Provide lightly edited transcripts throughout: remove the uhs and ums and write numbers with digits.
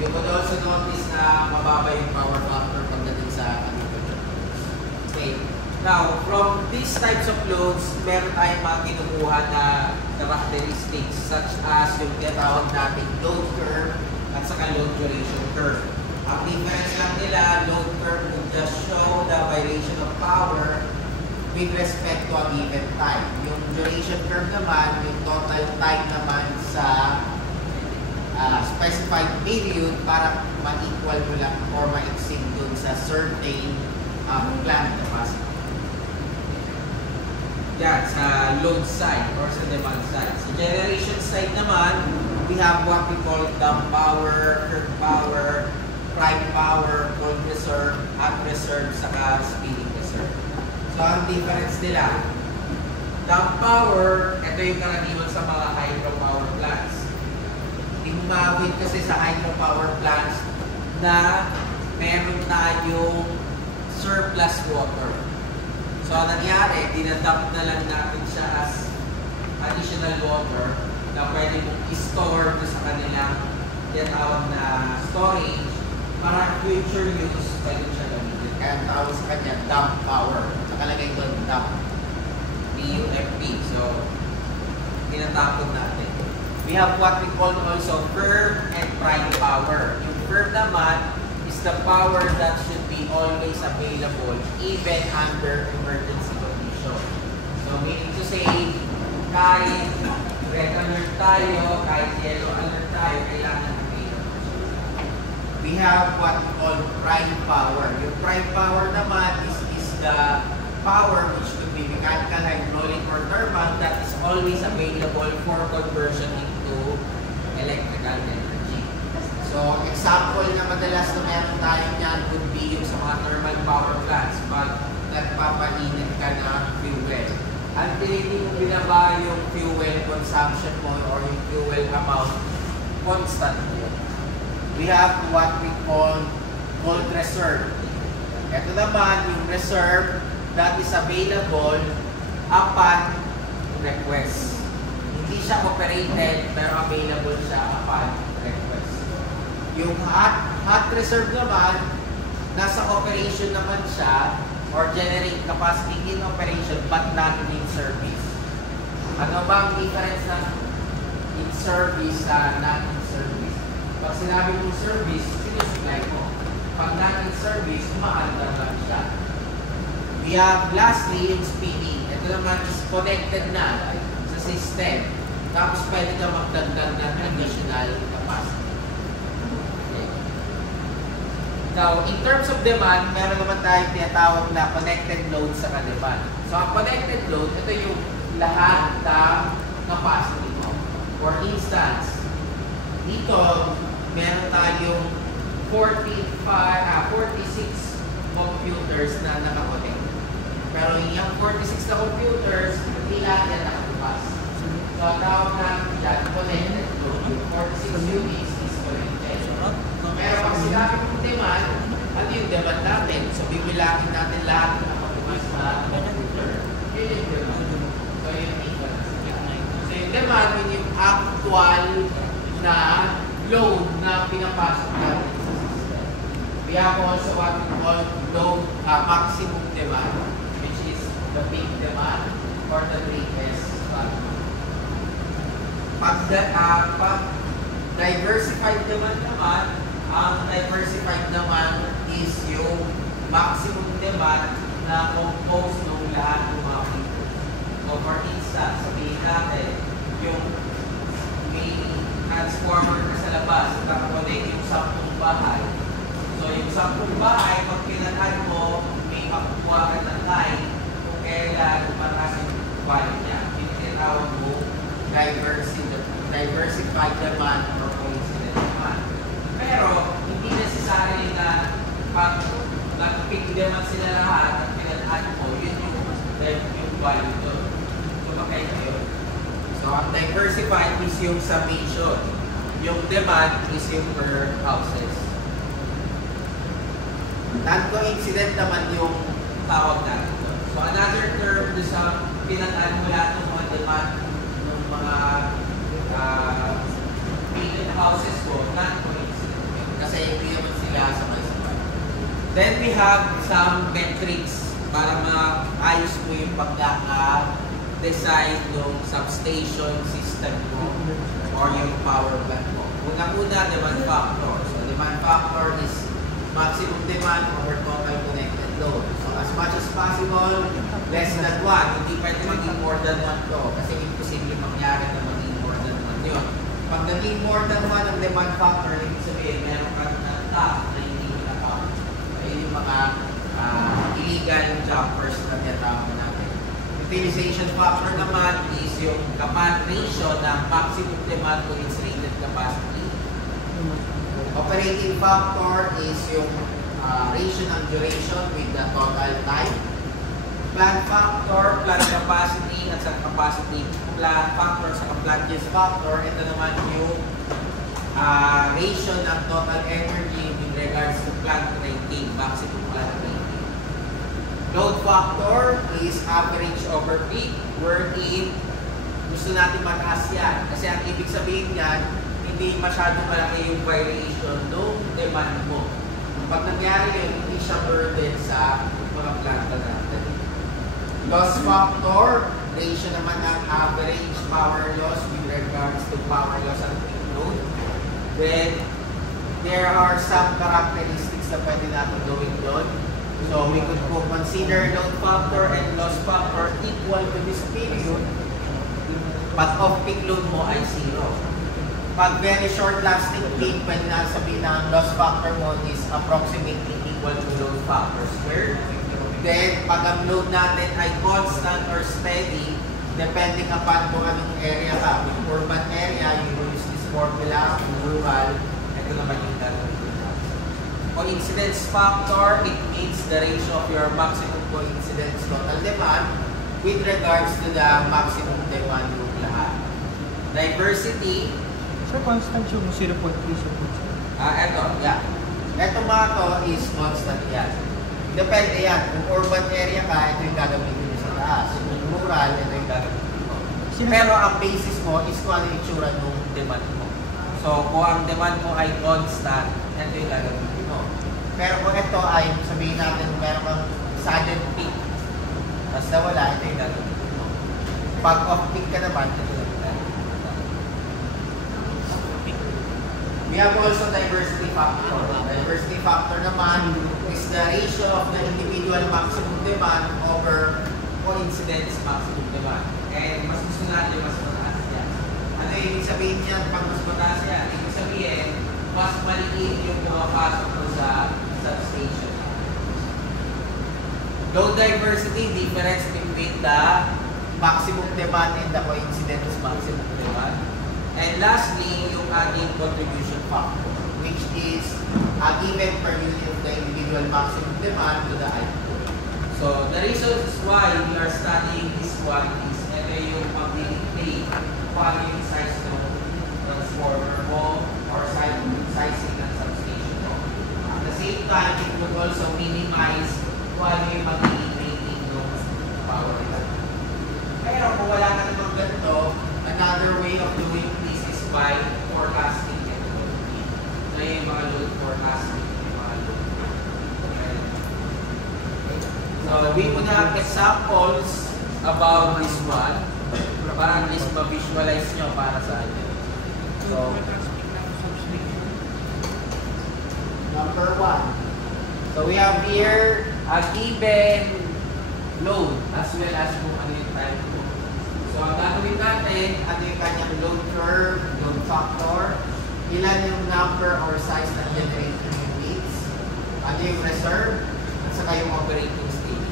You would also notice na mababa yung power factor pagdating sa agriculture. Okay. Now, from these types of loads, meron tayong mga kinukuha na characteristics such as yung tinatawag natin load curve at saka load duration curve. Ang difference lang nila, load curve will just show the variation of power with respect to a given time. Yung duration curve naman, yung total time naman sa specified period para ma-equal mo lang or ma-exceed dun sa certain plant capacity. Yan, sa load side or sa demand side. Sa generation side naman, we have what we call dump power, curve power, prime power, cold reserve, hot reserve, saka speeding reserve. So, ang difference nila, dump power, ito yung karaniwan sa mga hydropower plants. Umawit kasi sa hydropower plants na meron tayong surplus water. So, ang nangyari, dinadump na lang natin siya as additional water na pwede mong i-store sa kanilang tinatawag na storage para future use pwede siya gamitin. Kaya tawag sa kanya dump power. Nakalagay doon dump. D-U-M-P. So, tinatapon natin. We have what we call also firm and prime power. Yung firm naman is the power that should be always available even under emergency condition. So meaning to say, kahit red alert tayo, kahit yellow alert tayo, kailangan available. We have what we call prime power. Yung prime power naman is the power which could be mechanical, hydraulic, or thermal that is always available for conversion into electrical energy. So, example na madalas na meron tayo niyan would be yung sa mga thermal power plants pag nagpapainit ka ng fuel. Until hindi mo binaba yung fuel consumption mo or yung fuel amount constantly. We have what we call cold reserve. Ito naman yung reserve that is available upon request. Hindi siya operated pero available siya upon request. Yung hot reserve naman, nasa operation naman siya or generate capacity in operation but not in service. Ano ba ang difference ng in service sa not in service? Pag sinabi mong service, sinusupply mo. Pag not in service, umaandar lang siya. We have lastly yung speeding. Ito naman is connected na sa system. Tapos pwede ka magdagdag ng additional capacity. Now, in terms of demand, meron naman tayong tinatawag na connected load sa demand. So, ang connected load, ito yung lahat ng capacity mo. For instance, dito, meron tayong 46 computers na nakakonect. Pero yung 46 na computers, hindi lahat yan nakabukas. So, ang tawag natin dyan, connected load. 46 units is connected. Pero pag sinabi kong demand, ano yung demand natin? So, bibilangin natin lahat na nakabukas na computer. Yun yung demand. So, yun yung demand. So, yung demand, yun yung actual na load na pinapasok natin sa system. We have also what we call load maximum demand, which is the peak demand or the greatest value. Pag diversified demand naman, ang diversified naman is yung maximum demand na composed ng lahat ng mga people. So for instance, sabihin natin, yung may transformer na sa labas, nakakonect yung 10 bahay. So yung 10 bahay, pag pinatay mo, may makukuha ka ng line kung kailan mataas yung value niya. Tinatawag mo diversified demand or coincident demand. Pero, hindi necessary na pag nag-pick demand sila lahat at pinatay mo, yun yung value doon. So, makaiba yun. So, ang diversified is yung summation. Yung demand is yung per houses. Non-coincident naman yung tawag natin doon. So, another term doon sa pinatay mo lahat ng mga demand ng mga million houses ko, non-coincident. kasi hindi naman sila sabay-sabay. Then we have some metrics para maayos mo yung pagkaka-design ng substation system mo or yung power plant mo. Una-una, demand factor. So demand factor is maximum demand over total connected load. So as much as possible, less than 1. Hindi pwede maging more than 1 to kasi imposible mangyari na maging more than 1 yun. Pag naging more than 1 ang demand factor, ibig sabihin meron ka ng top na hindi na-count. Ayun yung mga illegal jumpers na tinatawag natin. Utilization factor naman is yung kapag ratio ng maximum demand to its rated capacity. Operating factor is yung ratio ng duration with the total time. Plant factor, plant capacity, at sa capacity, plant factor, sa plant use factor, ito naman yung ratio ng total energy with regards to plant rating, maximum plant rating. Load factor is average over peak, wherein gusto natin mataas yan. Kasi ang ibig sabihin yan, hindi masyado malaki yung variation ng demand mo. Pag nangyari yun, hindi siya burden sa mga planta natin. Loss factor, ratio naman ng average power loss with regards to power loss and peak load. Then, there are some characteristics na pwede natin gawin doon. So, we could consider load factor and loss factor equal to this period. Pag off-peak load mo ay 0. Pag very short-lasting peak, pwede na sabihin na ang loss factor mo is approximately equal to load factor squared. Then, pag ang load natin ay constant or steady, depending upon kung anong area ka. With urban area, you will use this formula. In rural, ito naman yung gagawin. Coincidence factor, it means the ratio of your maximum coincidence total demand with regards to the maximum demand ng lahat. Diversity. Sir, constant yung 0.3. Eto, yeah. Eto mga to is constant yan. Depende yan. Kung urban area ka, ito yung gagamitin mo sa taas. Kung rural, ito yung gagamitin mo. Pero ang basis mo is kung ano yung itsura ng demand mo. So, kung ang demand mo ay constant, ito yung gagamitin mo. Pero kung ito ay, sabihin natin, meron kang sudden peak, tapos nawala, ito yung gagamitin mo. Pag off-peak ka naman, ito yung gagamitin mo. We have also diversity factor. Diversity factor naman is the ratio of the individual maximum demand over coincidence maximum demand. And mas gusto natin mas mataas yan. Ano yung ibig sabihin niyan pag mas mataas yan? Ibig sabihin, mas maliit yung pumapasok mo sa substation. Load diversity, difference between the maximum demand and the coincidence maximum demand. And lastly, yung ating contribution factor, which is given per unit of the individual maximum demand to the output. So, the reasons why we are studying this one is ito yung pag-dictate paano yung size ng transformer mo or sizing ng substation mo. At the same time, it would also minimize kung ano yung magiging rating ng power plant. Pero kung wala ka namang ganito, another way of doing this is by forecasting and load. So, yung mga load forecasting, yung mga load. Okay. So, we would have examples about this one para at least ma-visualize nyo para sa atin. So, number 1. So, we have here a given load as well as kung ano yung time load. So, ang gagawin natin, ano yung kanyang load curve, load factor, ilan yung number or size ng generator units, ano yung reserve, at saka yung operating state.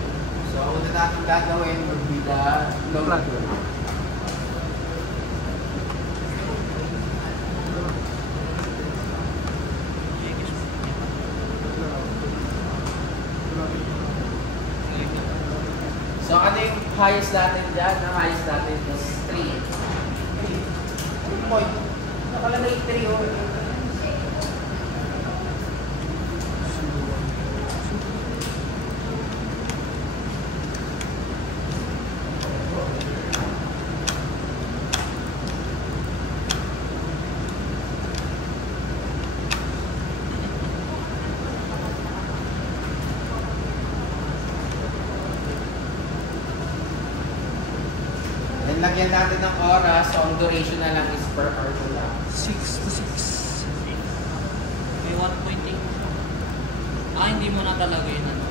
So, ang una natin gagawin would be the load curve. So, ano yung highest natin dyan? Ang highest natin is 3. 3 point. Nakalagay 3 o. lagyan natin ng oras, so ang duration na lang is per hour na lang. 6 to 6. May 1.8. Hindi mo na talaga yun. Ano.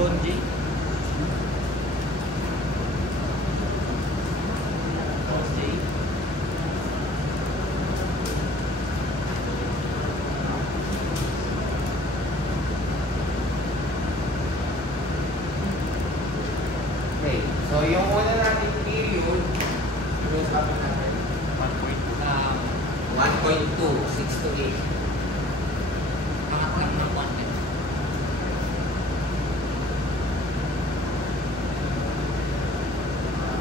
Bondi. Bondi. Okay, so yung una natin period, yung sabi natin, 1.2, 6 to 8. Pangatlang ng 1.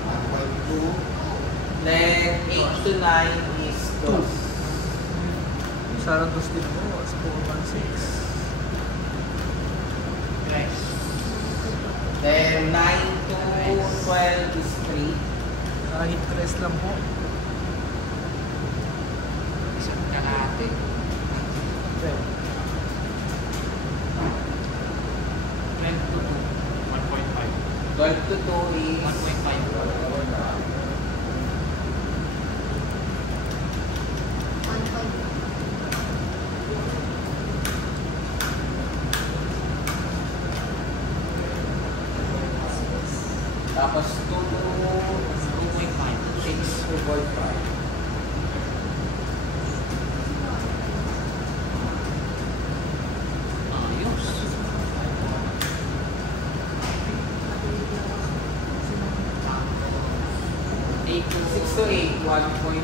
1.2. Then 8 to 9 is 2. Sarang 2 din po. Sa 416. Yes. Then 9 to 12 is 3. Kahit press lang po. Isang kalahati. 12. 12 to 2. 12 to 2 is 1.5. tapos 2 to 2.5. 6, 2.5. Ayos. Eight to 6 to 8, 1.8.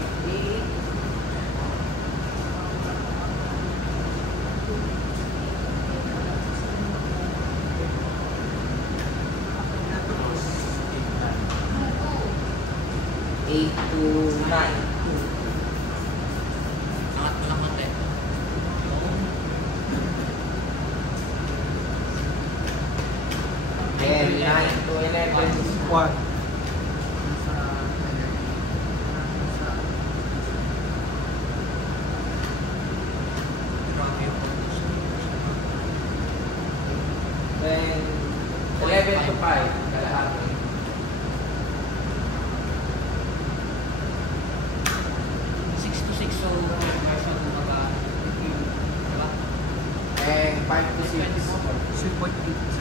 Eight to 9. Angat mo lang konti. Then 9 to 11 is 1. Grabe yung focus. Then 11 to 5, kalahati. 6 to 6, so version kumbaga. Diba? And 5 to 6. 6.8.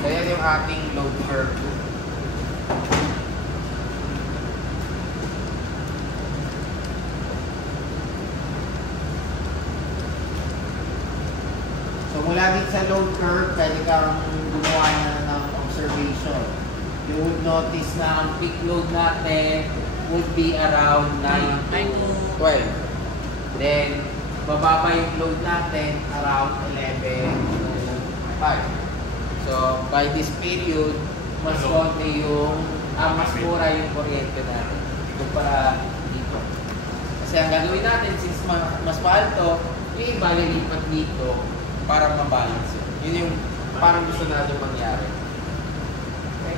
Kaya yung ating load curve. So mula din sa load curve, pwede kang gumawa na ng observation. You would notice na ang peak load natin would be around 9 to 12. Then, bababa yung load natin around 11 to 5. So, by this period, mas konti yung, mas mura yung kuryente natin kumpara dito. Kasi ang gagawin natin, since mas mahal to, yung iba lilipat dito para mabalance yun. Yun yung parang gusto natin mangyari. Okay?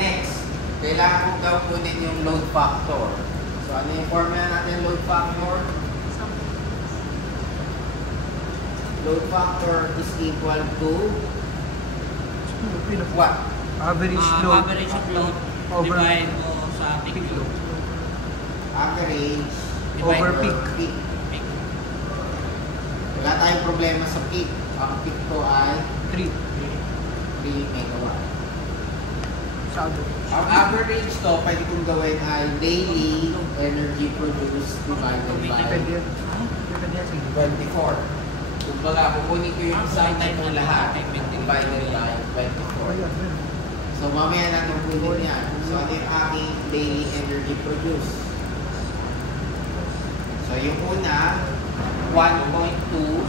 Next, kailangan kong gawin yung load factor. So, ano yung formula natin load factor? Load factor is equal to what? Average load. Average of load Over- divide mo sa peak load. Average Over peak. Peak. Wala tayong problema sa peak. Ang peak ko ay 3. 3 megawatt. Sa average. Ang average to, pwede kong gawin ay daily energy produced divided by Depende yan. Depende yan. Sige. 24. Kumbaga, kukunin ko yung isang type ng lahat divided by 24. Ayan, ayan. So, mamaya natin kunin yan. So, ano yung aking daily energy produced? So, yung una 1.2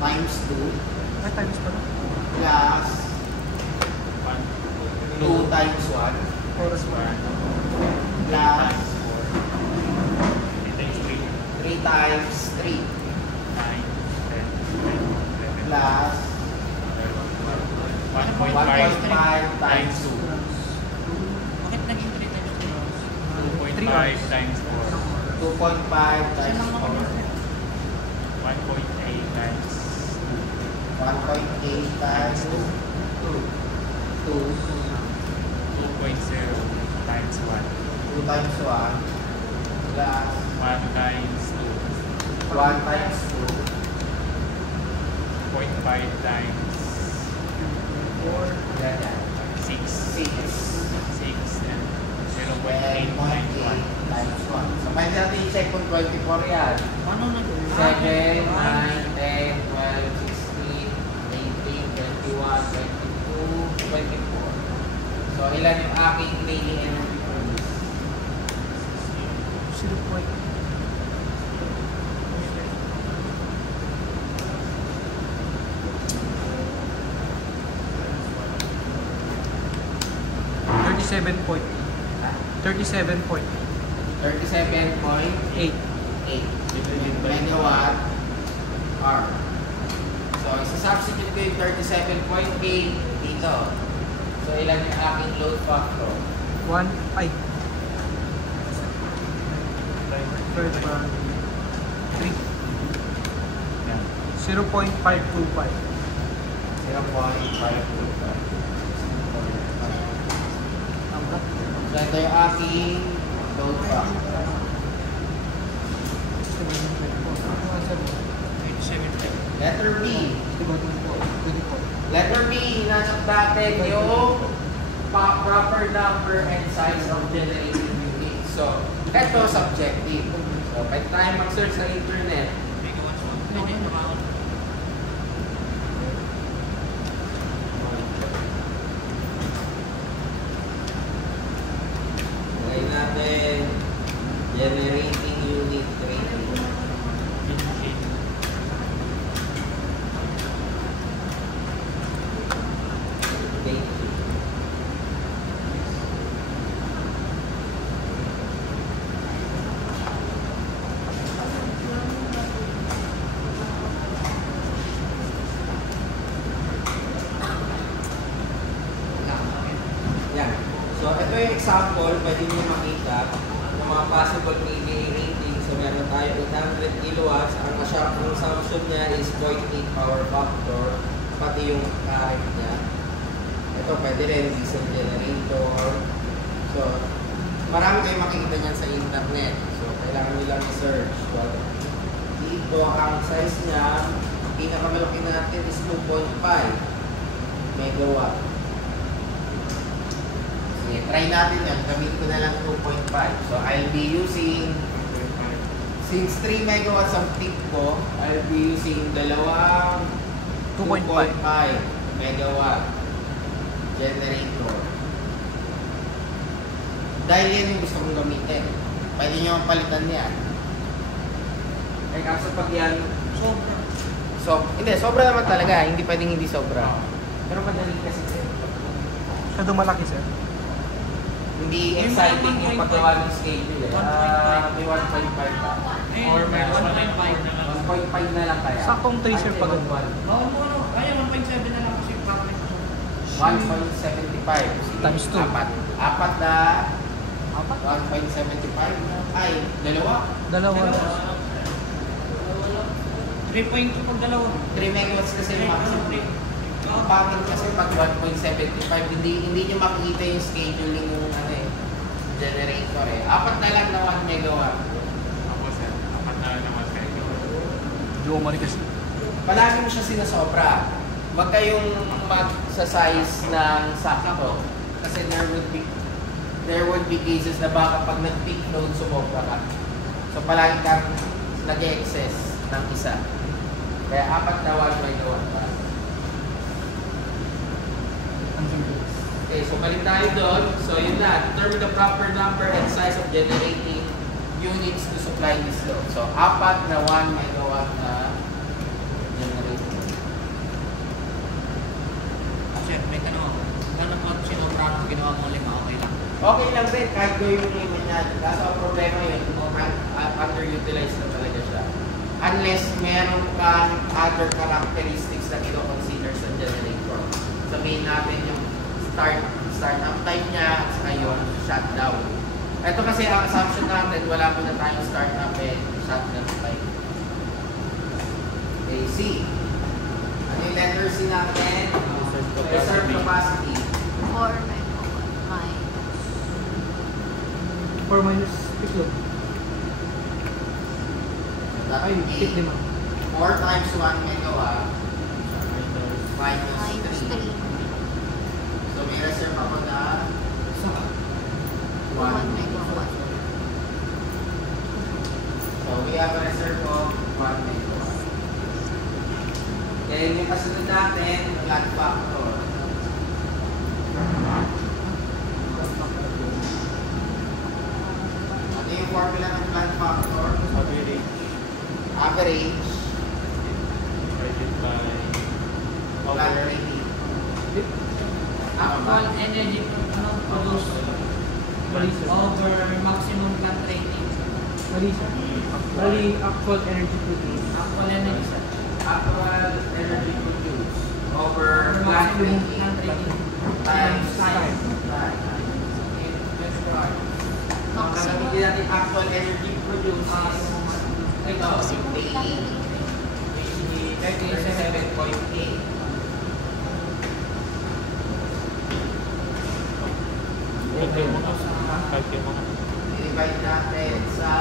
times 2 Ay, times pa na. plus 2 times 1 Oras pa. plus 3 3 times 3. times 3 9, 10, 11, plus 1.5 times 2. Bakit naging 3 times 3? 2.5 times 4. 2.5 times 4. 1.8 times 1.8 times 2. 2. 2.0 times 1. 2 times 1 plus 1 times 2. 1 times 2. 0.5 times 4. Yan yan. 6. 6. 6 and 10.8 0.8 times 1. times 1. So, pwede natin i-check kung 24 yan. Ano na? 7, 9, 10, 12, 16, 18, 21, 22, 24. So, ilan yung aking daily energy produce? 0.8. .8 Ha? 37.8 37.8 megawatt hour. So, isa-substitute ko yung 37.8 dito. So, ilan yung aking load factor? 1 ay third one 3 Yan. 0.525 0.525. So, ito yung aking load factor. 27. Letter B. Letter B, hinanap natin yung proper number and size of generating unit. So, ito subjective. So, pwede tayo mag-search sa internet. Megawatts. Hindi, nakakot. Lagay natin generating unit rating. Rating. Yan. So, ito yung example, pwede nyo makita ng mga possible PVA rating. So, meron tayo 800 kilowatts. Ang assumption niya is 0.8 power factor, pati yung current niya. Ito, pwede rin diesel generator. So, marami kayong makikita niyan sa internet. So, kailangan nyo lang i-search. Well, dito, ang size niya, ang pinakamalaki natin is 2.5 megawatt. Sige, try natin yan. Gamit ko na lang 2.5. So, I'll be using, since 3 megawatts ang tip ko, I'll be using dalawang 2.5 megawatt generator. Dahil yan yung gusto kong gamitin. Pwede nyo palitan yan. Eh, kaso pag yan, Sobra. hindi, sobra naman talaga. Hindi pwedeng hindi sobra. Pero madali kasi sir. Masyado malaki sir. Hindi exciting yung paggawa ng schedule eh. May 1.5 pa. Or meron 1.5 na lang. 1.5 na lang kaya. Sakong tracer pa ganun. Oo, ano, kaya 1.7 na lang kasi public to. 1.75. Times two. Apat na 1.75. Ay, dalawa. Dalawa. 3.2 pag dalawa. 3 megawatts kasi yung maximum. Ang pangit kasi pag 1.75, hindi nyo makikita yung scheduling ng generator eh. Apat na lang na 1 megawatt. Ako sir, apat na naman kayo. Jomari kasi. Palagi mo siya sinasobra. Huwag kayong mag-size ng sakto. Kasi there would be cases na baka pag nag-peak load, sumobra ka. So palagi kang nag-excess ng isa. Kaya apat na 1 megawatt pa. Okay, so balik tayo doon. So yun na, determine the proper number and size of generating units to supply this load. So, 4 na 1 megawatt na generator. Sir, may tanong ako. Gano'n pag sinobra mo ginawa mo 5, okay lang? Okay lang rin, kahit gawin mo yung yan. Kaso ang problema yun, underutilized na talaga siya. Unless meron kang other characteristics na ino-consider sa generator. Sabihin natin yung start-up time niya, at saka yung shutdown. Ito kasi ang assumption natin, wala mo na tayong start-up and shutdown time. Okay, C. Ano yung letter C natin? Reserve capacity. 4 megawatt minus 4 minus 6 load. That Ay, would be 5. 4 times 1 megawatt minus minus 3. 3. So may reserve ako na 1 megawatt. So we have a reserve of 1 megawatt. Then yung kasunod natin, plant factor. Ano yung formula ng plant factor? Average Average divided by plant over rating. Tama ba? Actual energy produced Mali, sir. over maximum plant rating. Mali, sir. Mali, actual energy produced. Actual energy sir. Actual energy produced over plant Maximum rating plant rating times time. time. Okay, let's start. Ang gagamitin natin actual energy produced is ito, yung PE, which is 37.8. okay mo nga. 5K mo nga. I-divide natin sa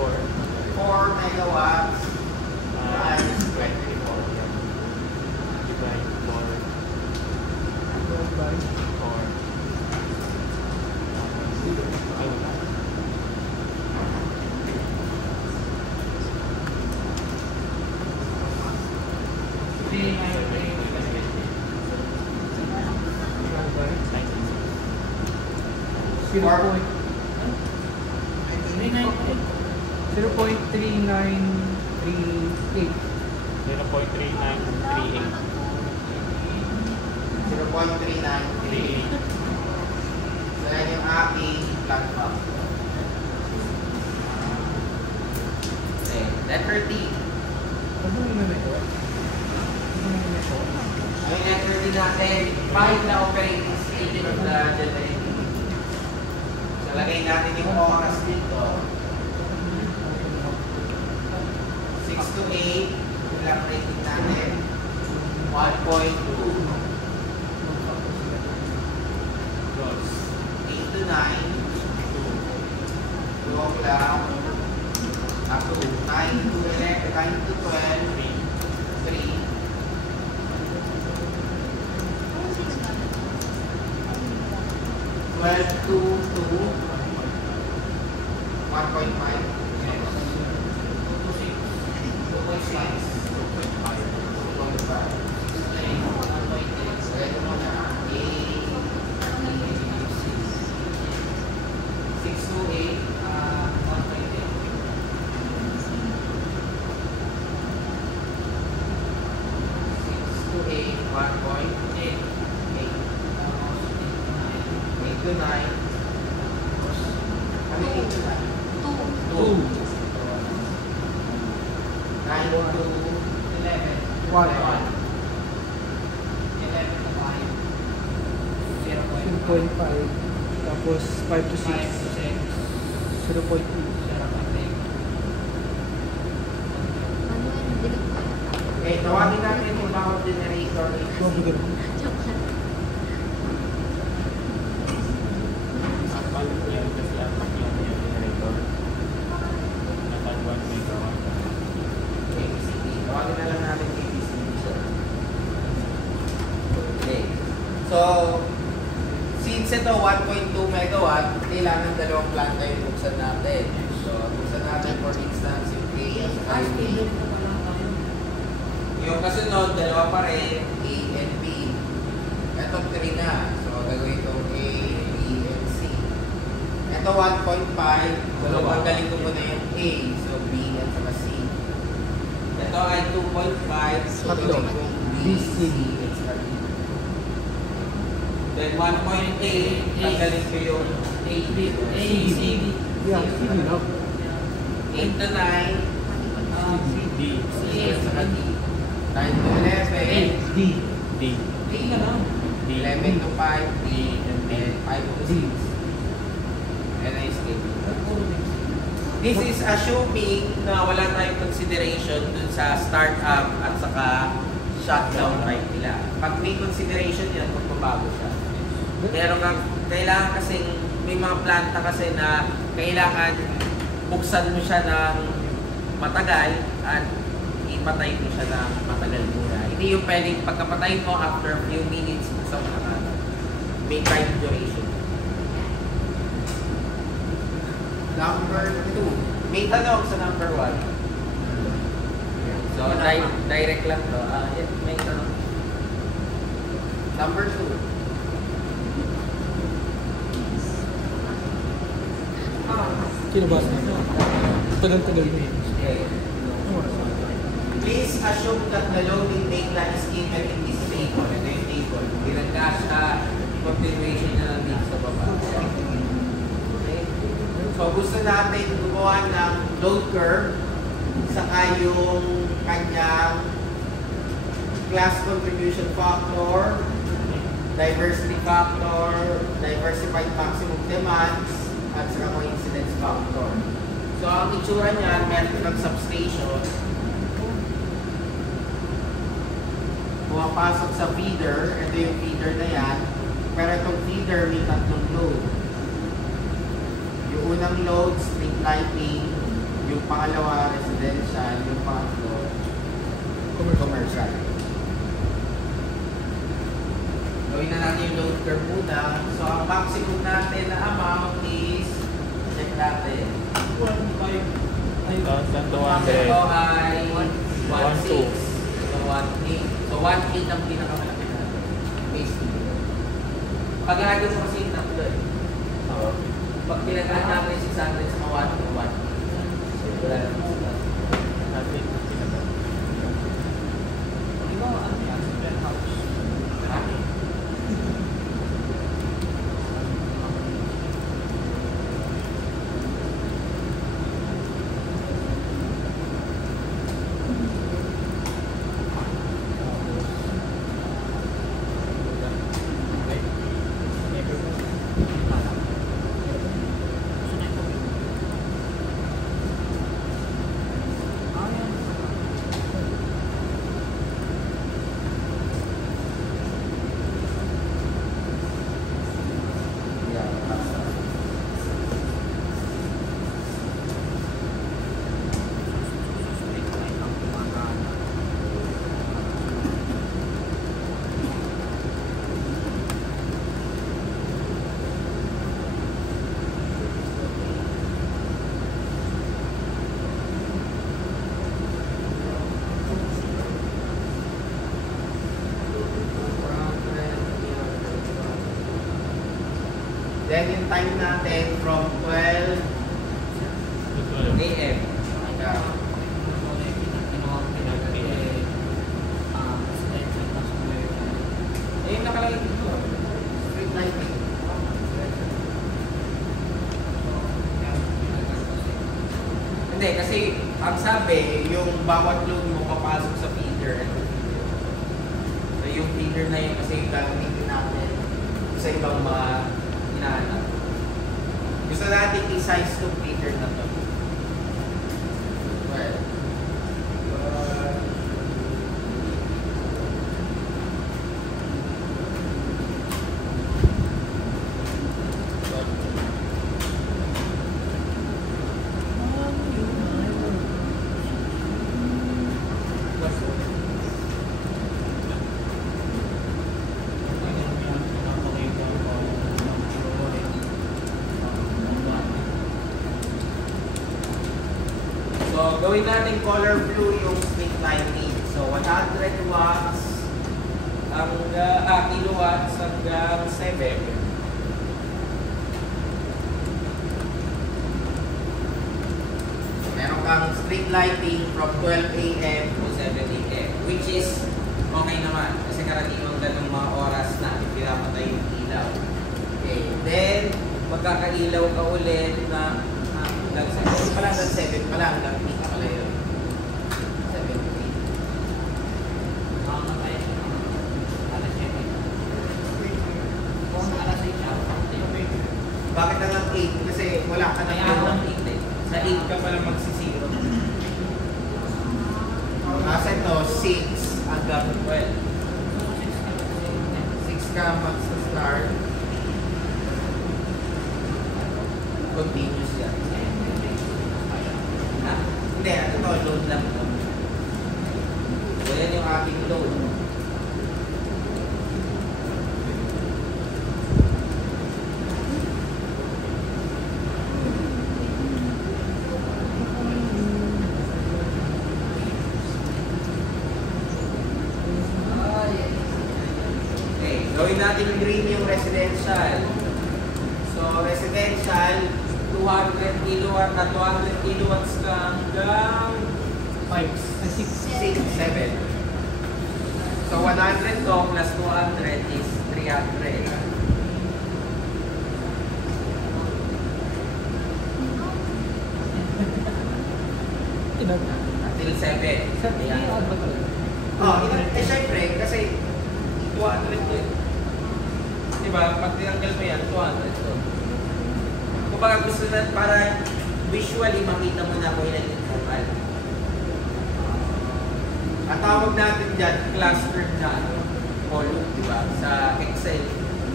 4 4 megawatts times 24. divide 4 By 4 Hindi na yung rating. 0.3938. 0.3938 0.3938. So yan yung aking plant factor. Okay, letter D. Ano yung ito? Ano yung ito? Yung letter D natin, find the operating stage of the generating. So lagay natin yung oras dito. 6 to 8, yung lang rating natin. 1.2. 8 to 9. 2 o'clock. Up to 9 to 11, 9 to 12. 3. 12 to 2. 1.5. 2.5. Tapos 5 to 6. 0.2. Ano yung delete ko yata? Okay, tawagin natin yung bawat generator. Joke lang. ang palit niya kasi apat yung generator naman 1 megawatt ABCD. Tawagin na lang natin ABCD siya. Okay. So, since ito 1.2 megawatt, kailangan dalawang planta yung buksan natin. So, buksan natin for instance yung A at B. Yung kasunod, dalawa pa rin, A and B. Ito 3 na. So, gagawin itong A, B, and C. Ito Ito 1.5. So, tanggalin ko muna yung A. So, B at saka C. Ito ay 2.5. So, Tatlo. gawin ko B, C, at saka D. Then 1.8. Tanggalin ko yung A, B, A, C, D. Yeah, sige na. 8 to 9. D. C at saka D. 9 to 11. D. D. D ka lang. D. 11 to 5. D. and D. And 5 to 6. And I skip. This is assuming na wala tayong consideration dun sa startup at saka shutdown right nila. Pag may consideration yan, magbabago siya. Pero kailangan kasing, may mga planta kasi na kailangan buksan mo siya ng matagal at ipatay mo siya ng matagal muna. Hindi yung pwedeng pagkapatay mo after few minutes buksan mo na may time duration. Number 2. May tanong sa number 1. So, direct lang to. Yes, may tanong. Number 2. Kinabasa. Tagal-tagal mo. Okay. Please assume that the loading data is given in this table. Ito yung table. Ginagash na configuration na nandito sa baba. Okay. So, gusto natin gumawa ng load curve saka yung kanyang class contribution factor, diversity factor, diversified maximum demands, at saka coincidence factor. So, ang itsura niyan, meron ng substation. Pumapasok sa feeder. Ito yung feeder na yan. Pero itong feeder may tatlong load. Yung unang load, street lighting. Yung pangalawa, residential. Yung pangatlo, commercial. Gawin na natin yung load curve muna. So, ang maximum natin na amount is, check natin. 1.5. Ito 1,200. ay 1.6. 1.2. Ito 1.8. So 1.8 ang pinakamalaki natin. Base dito. Pag-aagos mo kasi yung tatlo eh. Oo. Pag pinag-aag natin 600 sa 1 to 1. So wala na sila. Natin sinabi. Ikaw, ano yan? Sa penthouse. Marami. Then yung time natin from 12 a.m. Eh, nakalagay dito. Street lighting. Hindi, kasi ang sabi, yung bawat load mo papasok sa feeder. So yung feeder na yun kasi yung gagamitin natin sa ibang mga hinahanap. Gusto natin i-size itong feeder na to. Well, so, gawin natin color blue yung street lighting. So, 100 watts kilowatts hanggang 7. ang street lighting from 12 a.m. to 7 a.m. which is okay naman kasi karaniwang ganung mga oras na pinapatay yung ilaw. Okay. Then, magkakailaw ka ulit na hanggang 7 pa lang, hanggang 7 pa lang, hanggang 8 pa lang yun. 7 to 8. Makamatay siya ng alas 7. Kung alas 8 siya, Bakit hanggang 8? Kasi wala ka na kaya ako ng 8 eh. Sa 8 ka pala magsisiro. Kasi no, 6 hanggang 12. 6 ka magsa-start. Continuous yan. Ha? Hindi, ano to? Load lang to. So yan yung aking load. Okay, gawin natin green yung residential. So, residential, 200 kilowatts na 200 kilowatts ka hanggang 6, 7. So, 100 to plus 200 is 300. Ilan? Until 7. Sa Ayan. ano ba talaga? Syempre, kasi 200 to eh. Diba? Pag tinanggal mo yan, 200 to. Kung baka gusto na para visually makita mo na kung ilan yung total. Ang tawag natin dyan, clustered na column, diba? Sa Excel,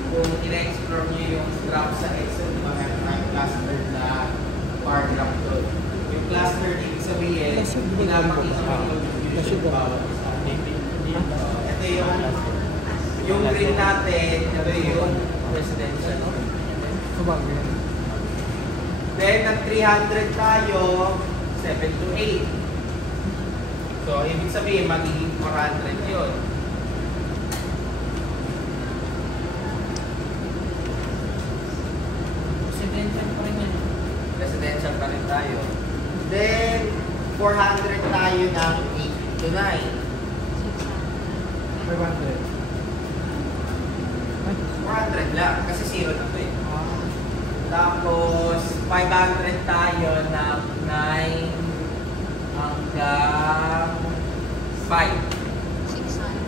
kung ina-explore nyo yung graph sa Excel, diba? Meron tayong clustered na bar graph doon. Yung clustered, ibig sabihin, pinapakita mo yung bawat isa. Ito yung green natin, ito yung residential. Sabagay. Then, nag 300 tayo, 7 to 8. So, ibig sabihin, magiging 400 yun. residential pa rin yan. Residential pa rin tayo. Then, 400 tayo ng 8 to 9. 500. 400 lang, kasi 0 na to eh. Tapos, 500 tayo ng 9 hanggang 5. 600.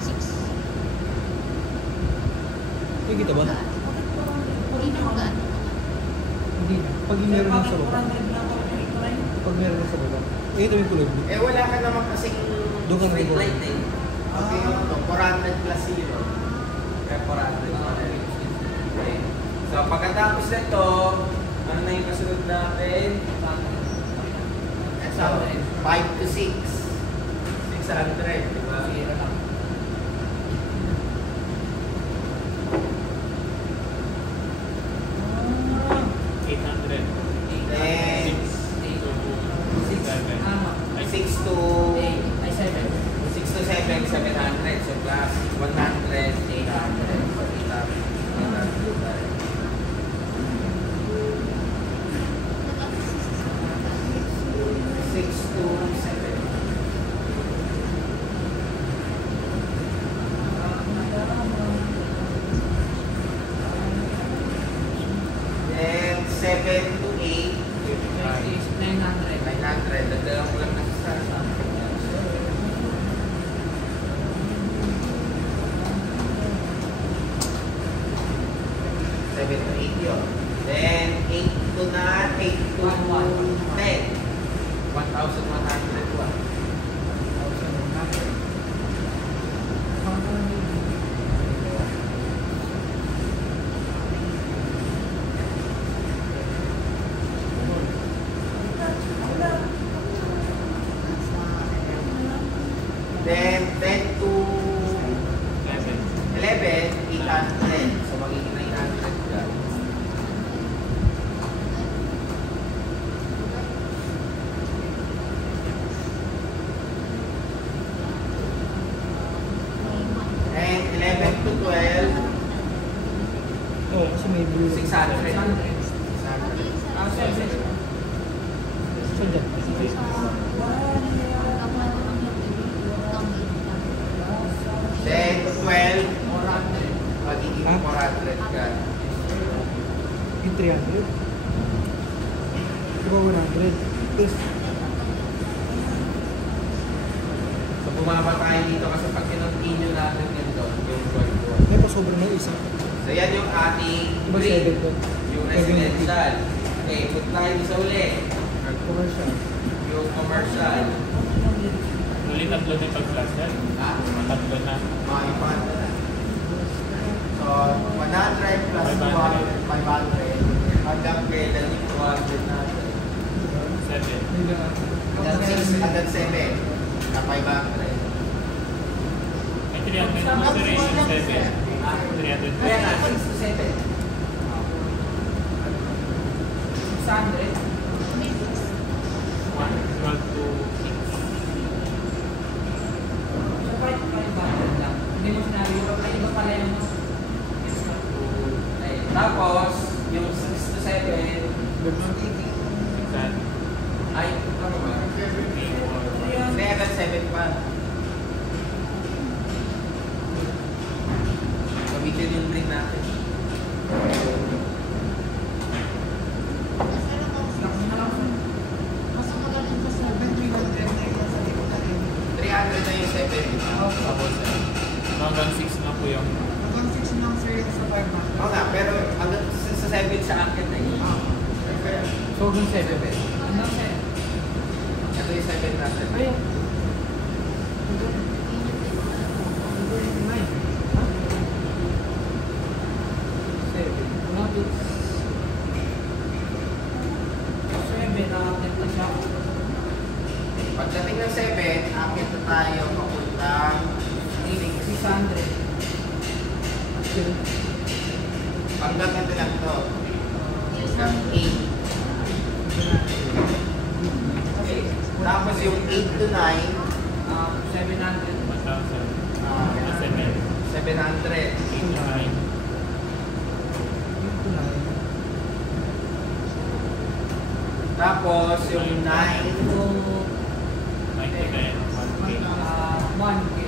6. Kita ba? Hindi na magaan. Hindi na. Pag meron lang sa baba. Pag meron lang sa baba. Ito yung kulay blue. Eh, wala ka naman kasing Doon ka straight nag-iwan. line eh. Okay, yung ano, 400 plus 0. Kaya 400 pa rin. Okay. So, pagkatapos nito, ano na yung kasunod natin? So, 5 to 6. 600, di ba? Then, 6 to 7, 700. So, plus 100, 800. So, 800. 6 to 7. And 7 to 8. 900. 900. Dagdagan ko lang na sa seven to 8 yun. Then 8 to 9, 8 to 10. 1,101. Then 10 to 11, 800. So magiging 900 guys. And 11 to 12, Oo, kasi may blue. 600. 600. Ah, 7. Saan dyan? Then, 12, magiging Ha? 400 ka. Yung 300. Diba 100? Plus, So, bumaba tayo dito kasi pag kinontinue natin ganito, yung 12. may pasobra na isa. So, yan yung ating Diba grade, 7 to? yung residential. Okay, put tayo sa uli. Commercial. Yung commercial. Ulit tatlo na pag-class yan. Ha? Tatlo na. Mga ipan. So, 100 plus 1, 500. Hanggang kailan yung 200 natin. 7. Hanggang 6, hanggang 7. Na 500. May 300 consideration 7. Ha? 300. Kaya na, 6 to 7. 600. 12 to 6. So, 500 lang. Hindi mo sinabi, ay iba pala yung Tapos, yung 6 to 7, ay, ano ba? 3 hanggang 7 pa. Gamitin yung bring natin. Mas magaling sa 300 na yung 7. Tapos, hanggang 6 na po yung Oo nga, pero hanggang sa 7 sa akin na yun. So, hanggang 7. Hanggang 7. Ito yung 7 natin. Ayun. Pagdating ng 7, akit na tayo papuntang 600. hanggang ito lang to. Hanggang 8. Okay. Tapos yung 8 to 9, 700. 1,000. 700. 89. Tapos yung 9, 9 to 10. 1K. 1K.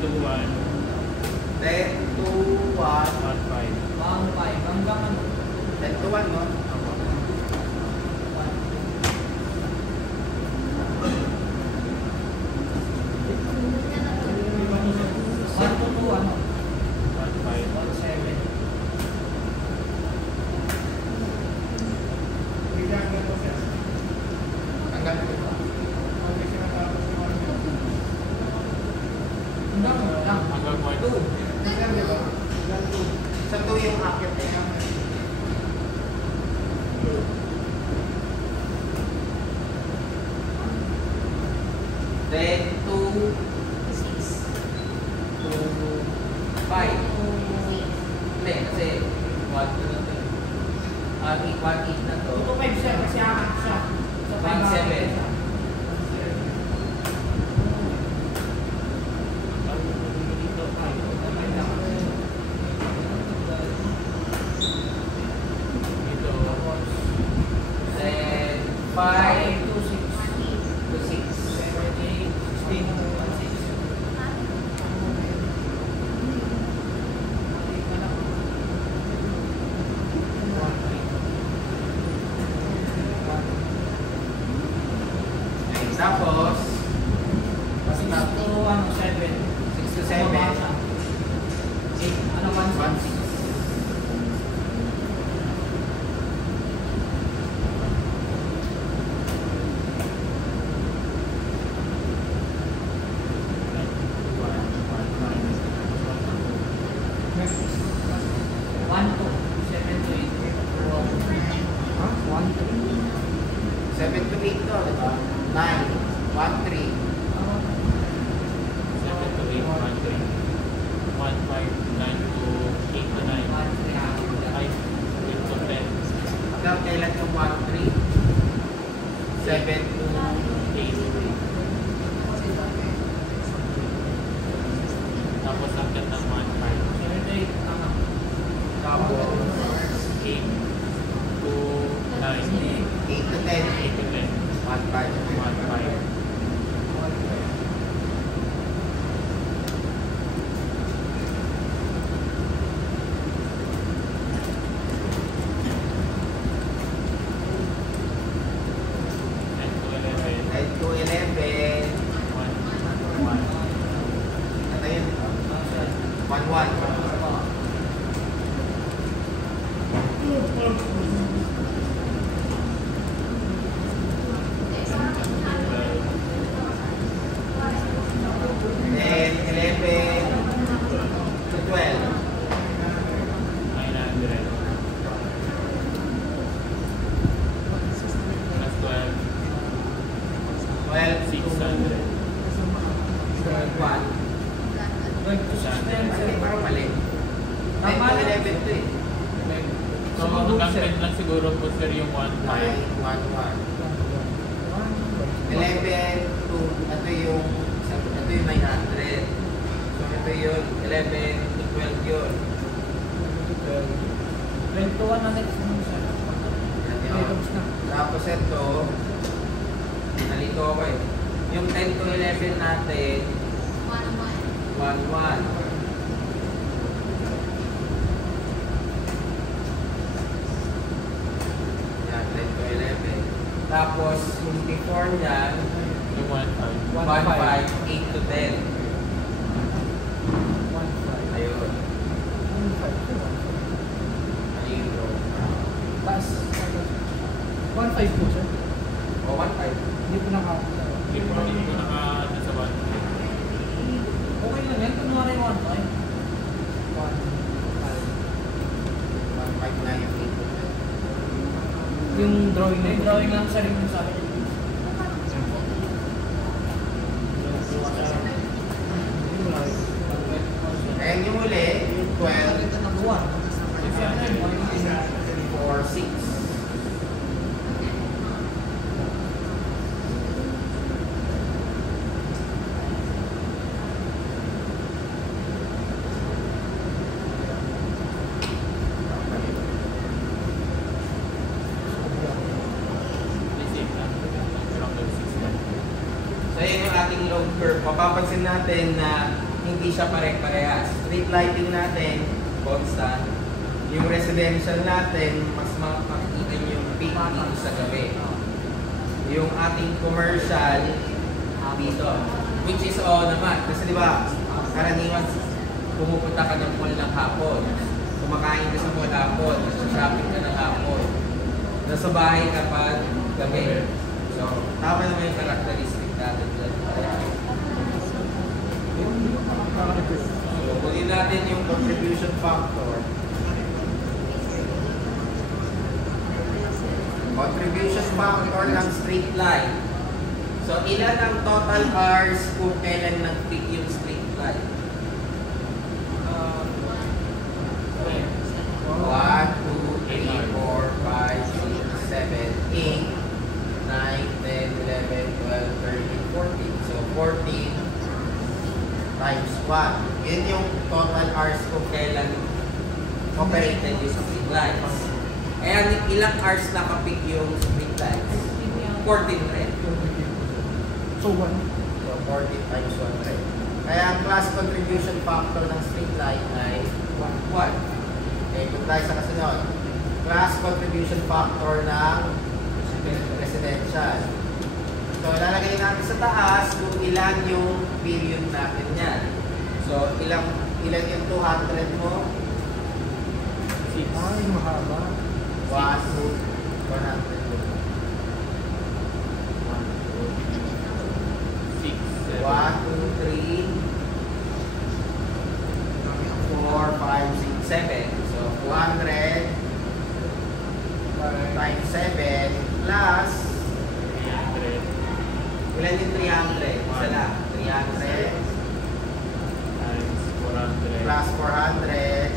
To 1, 10 to 1, 1.5. 1.5. Hanggang ano? 10 to 1, no? One to two, ano? 1.5. 1.7. Hanggang ito. Hanggang ano lang? Hanggang 1. 2. Sa 2 yung akit eh. Then 2 to 5. Hindi, kasi 1 to na to. 1 na to. 2.5 siya kasi akin siya. So, 1.7. siya. Then 5 5 to 6. to 6. 7, 8, 16, 16. Tapos, 6 to ano, 7. 6 to 7. Ano, 1 1 1 to 7 to 8. Ha? 1, 7 to 8 to, di ba? 9, 1, 3. 7 to 8, 1, 3. 1, 5, 9 to 8 to 9. 5, 8 to 10. Hanggang kailan yung 1, 3? 7 to 8. hanggang 10 lang siguro po sir yung 1.5. 911. 11 to, ito yung 900. So ito yun, 11 to 12 yun. 21 na next month sir. Yan yun. Tapos ito, nalito ako eh. Yung 10 to 11 natin, 11. Yan, 10 to 11. Tapos, yung before niyan, Yung 1.5. 1.5, 8 to 10. Ayun. Ayun bro. Taas. 1.5 po sir. O, 1.5. Hindi po nakakita. Hindi po naka sa 1. Okay lang yan, kunwari 1.5. 1.5 na yung 8 to 10. Yung drawing na May drawing lang sir yung sabi niya. And yung uli, 12, 4, 6. So yun yung ating load curve. Mapapansin natin na hindi siya pare-parehas. Street lighting natin, constant. Yung residential natin, mas makikita nyo yung peak dito sa gabi. Yung ating commercial, dito. Which is oo naman. Kasi di ba, karaniwan pumupunta ka ng mall ng hapon. Kumakain ka sa mall hapon. Shopping ka ng hapon. Nasa bahay ka pa gabi. So, tama naman yung characteristic natin dyan. So, kunin natin yung contribution factor. Contribution factor ng street light. So, ilan ang total hours kung kailan nag-peak yung street light? 1, 2, 3, 4, 5, 6, 7, 8, 9, 10, 11, 12, 13, 14. So, 14 times 1. Yun yung total hours kung kailan operated yung street lights. Kaya ilang hours nakapik yung street lights? 14 red. So 1. So, 14 times 1 red. Kaya ang class contribution factor ng street light ay 1. Okay, kung tayo sa kasunod. Class contribution factor ng residential. So, lalagay natin sa taas kung ilan yung period natin yan. So, ilan yung 200 mo? Ay, mahaba. 1 to 100. 1, 2, 3, 4, 5, 6, 7, 8, 9, 10, 11, 12, 13, 14. So, 200 times 7 plus ilan yung 300? Isa lang. 300 plus 400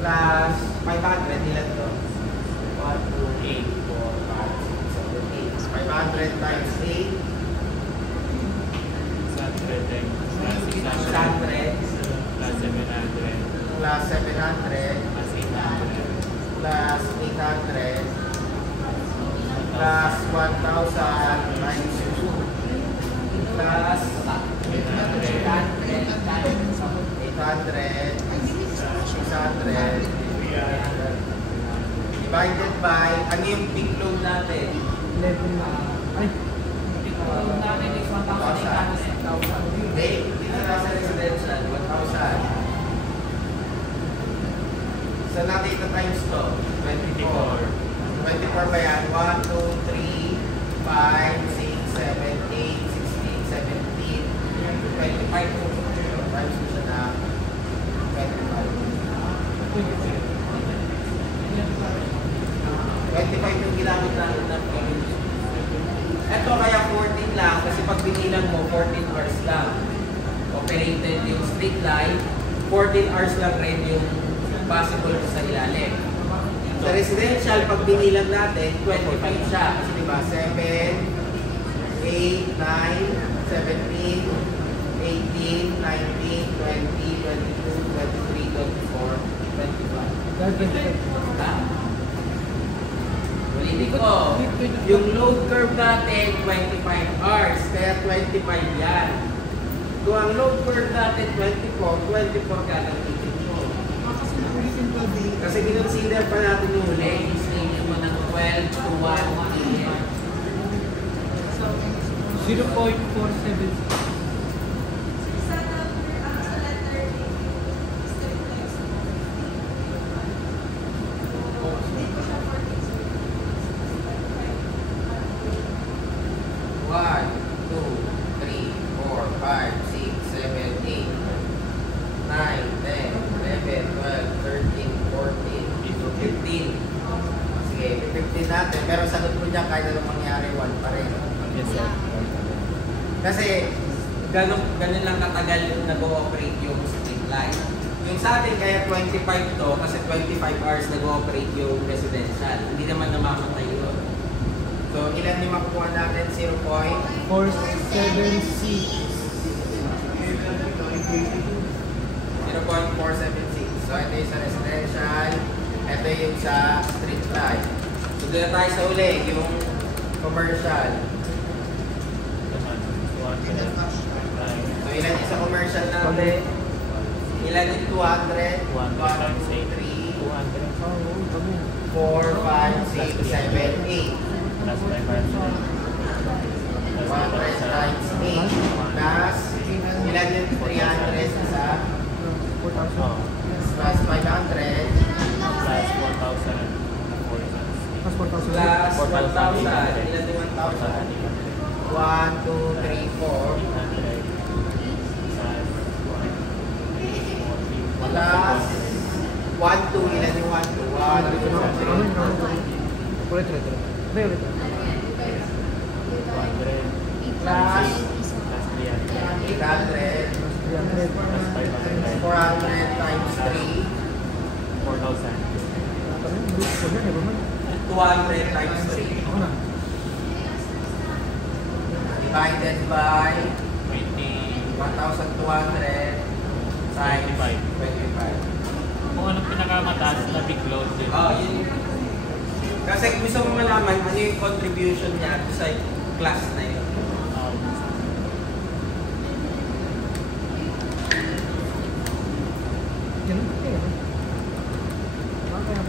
plus 500. Ilan to? 1, 2, 3, 4, 5, 6, 7, 8. 500 times 8. 600 plus 700 plus 800 plus 1,000 minus 2 plus 800 600 divided by ano yung peak load natin? 11 na. Ay, Natin is 1,800. Hindi, dito na sa residential 1,000. So natin ito times to 24. 24 ba yan? 1, 2, 3, 5, 6, 7, 8, 16, 17, 25 times ko siya na 25 yung ginamit natin ng community. Ito kaya 14 lang kasi pag binilang mo 14 hours lang operated yung street light, 14 hours lang rin yung possible sa ilalim. So Sa residential, pag binilang natin, 25 siya. Kasi diba, 7, 8, 9, 17, 18, 19, 20, 22, 23, 24, 25. Dahil 25. Ha? Ulitin ko, yung load curve natin, 25 hours, kaya 25 yan. Kung ang load curve natin, 24 gagamitin mo. Kasi kinonsider pa natin yung huli, yung stage mo ng 12 to 1 p.m. 0.476. One, two, three, four, five, six, seven, 8, 9, 10, 11, 12, 13, 14, 15. Sige, 15 natin. Pero sagot mo dyan kahit anong mangyari, 1 pa rin. Yes, sir. Kasi ganun lang katagal nag-ooperate yung street light. Yung sa atin kaya 25 to kasi 25 hours nag-ooperate yung residential. Hindi naman namamatay yun. So ilan yung makukuha natin? 0.476. 0.476. So ito yung sa residential. Ito yung sa street light. So doon na tayo sa uli, yung commercial. So ilan yung sa commercial natin? Ilan yung 200? 1, 2, 3, 4, 5, 6, 7, 8. Plus 5 hours. 100 times 8 plus ilan yung 300 sa Oh. plus 500 Plus 4,000. Mas 4,000. plus 1,000 ilan yung 1,000? 1, 2, 3, 4 plus 1, 2 ilan yung 1, 2? 1, 2, 3 Ulit. Ulit. plus 800 300. 400 times 3 200 times 3 Ako na. divided by 1,200 20. times 25. 25. Kung anong pinakamataas na big load din. Oh, yun. Kasi gusto mo malaman ano yung contribution niya sa class na yun. Yan. Okay. Okay.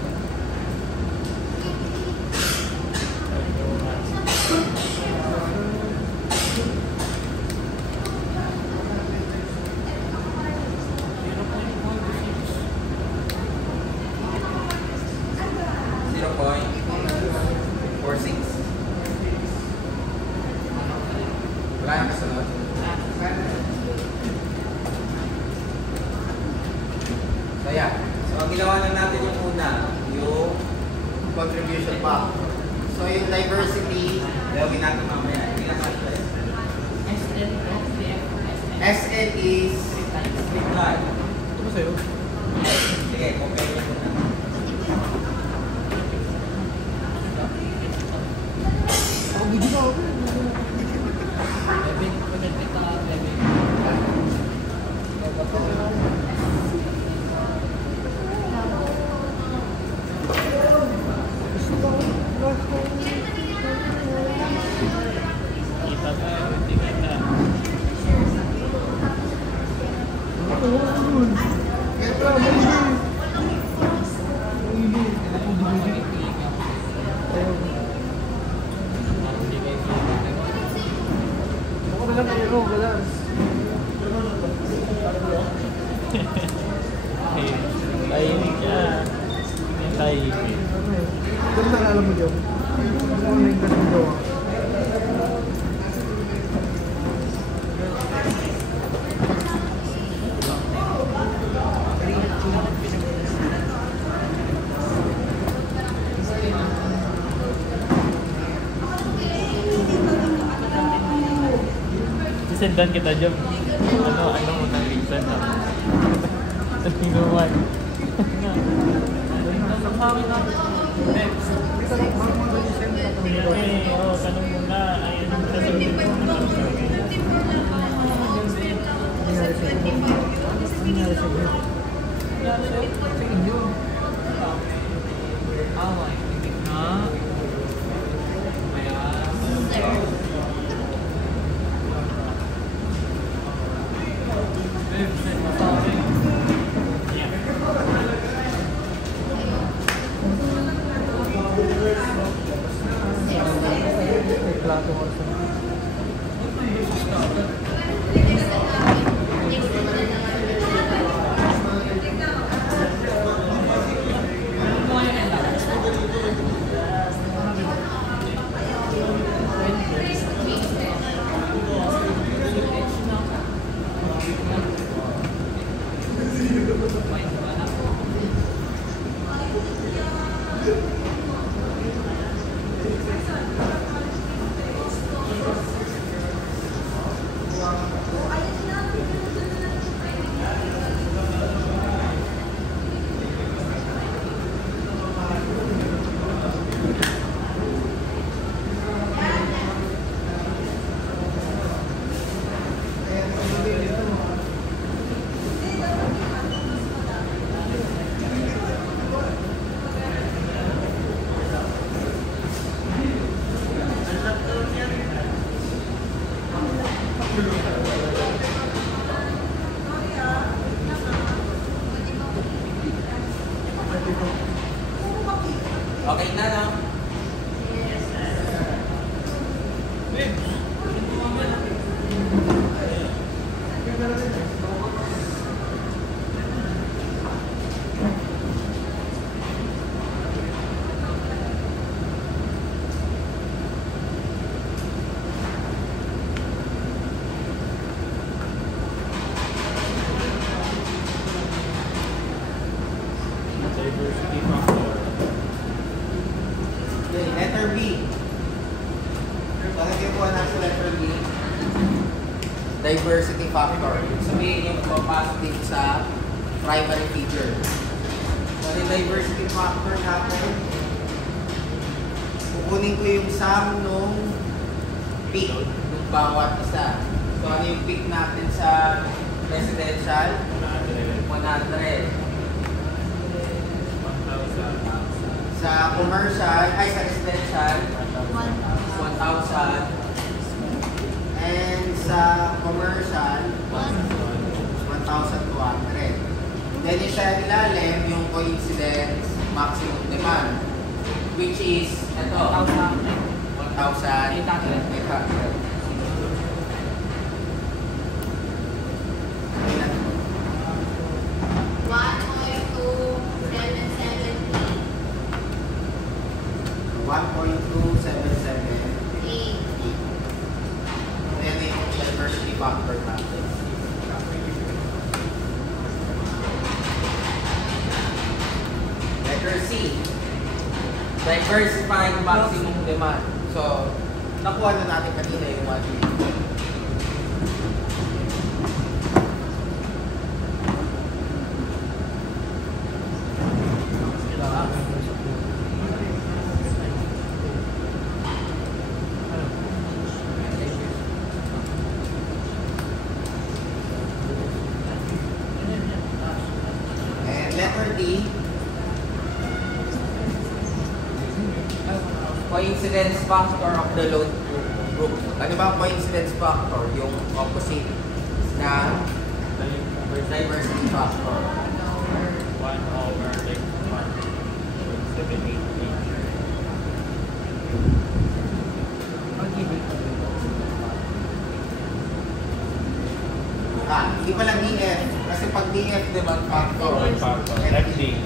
Wala nang kasunod. So yeah. So ang ginawa lang natin yung una, yung contribution factor. So yung diversity, gawin natin mamaya. Hindi na natin. SN is street light. Ito ba sa'yo? Sige, compare nyo muna. Ako, hindi na ako. Kita ka, hindi kita. Tahimik siya. Tahimik. Pero nakaalam mo dyan. Ano yung ganun gawa? Sisendan kita dyan. Ano mo nang reason na? Sa tingnuman. Sa pangit na. Tanong mo na, ay anong sasabihin mo? Anong sasabihin mo? Nangyari sa inyo. Nangyari sa inyo. Sa inyo. Away. Hindi na. Kaya, babe, send mo sa akin. May plato ko sa Okay na, no? Diversity factor. Okay, letter B. So, nagkipuha na sa letter B. Diversity factor. Sabihin yung papasok dito sa primary feature. So, yung diversity factor natin, kukunin ko yung sum nung peak ng bawat isa. So, ano yung peak natin sa residential? 100. Sa commercial, ay sa residential, 1,000. And sa commercial, 1,200. Then yung sa ilalim, yung coincidence maximum demand, which is, ito, 1,800. Then yung diversity factor natin. Letter C. Diversifying maximum demand. So, nakuha na natin kanina yung 1. Letter D, coincidence factor of the load group. Ano ba ang coincidence factor? Yung opposite na diversity factor. 1/788. Hindi pa lang DF. Kasi pag DF, demand factor. Demand factor. FD.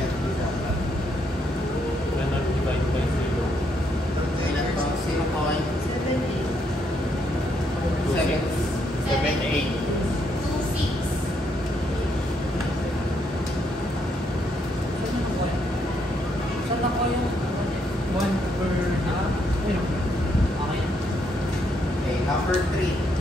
Then divide by 0. Ilan ito? 0.78. saan ako yung 1 per... Ayun. okay? Okay, number 3.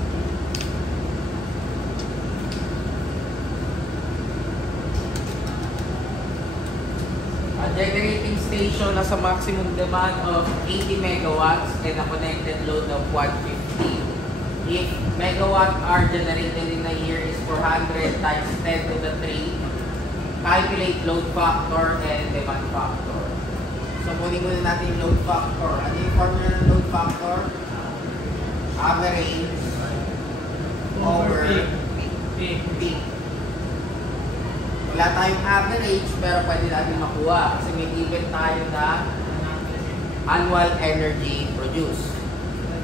Generating state cogeneration has a maximum demand of 80 megawatts and a connected load of 150. If megawatt hour generated in a year is 400 times 10 to the 3, calculate load factor and demand factor. So, kunin muna natin yung load factor. Ano yung formula ng load factor? Average over peak. Wala tayong average, pero pwede natin makuha kasi may given tayo na annual energy produced,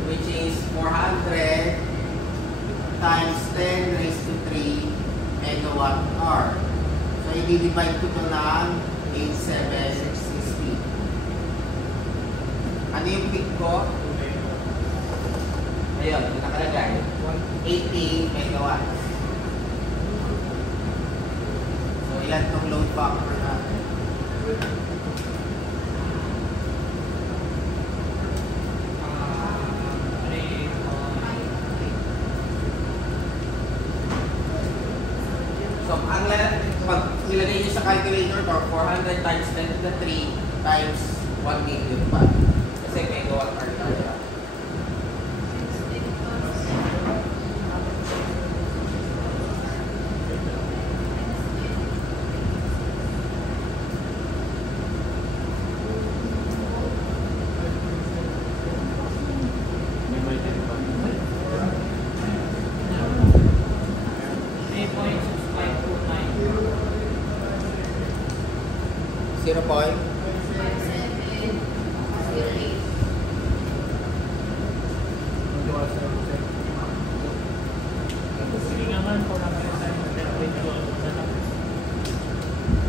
which is 400 times 10 raised to 3 megawatt hour. So, i-divide ko ito ng 8760. Ano yung peak ko? Ayun, yung nakalagay. 80 megawatts. So, ilan itong load factor natin? So, pag nilagay nyo sa calculator to, 400 times 10 to the 3 times 1 million pa. Kasi megawatt hour tayo. Zero point.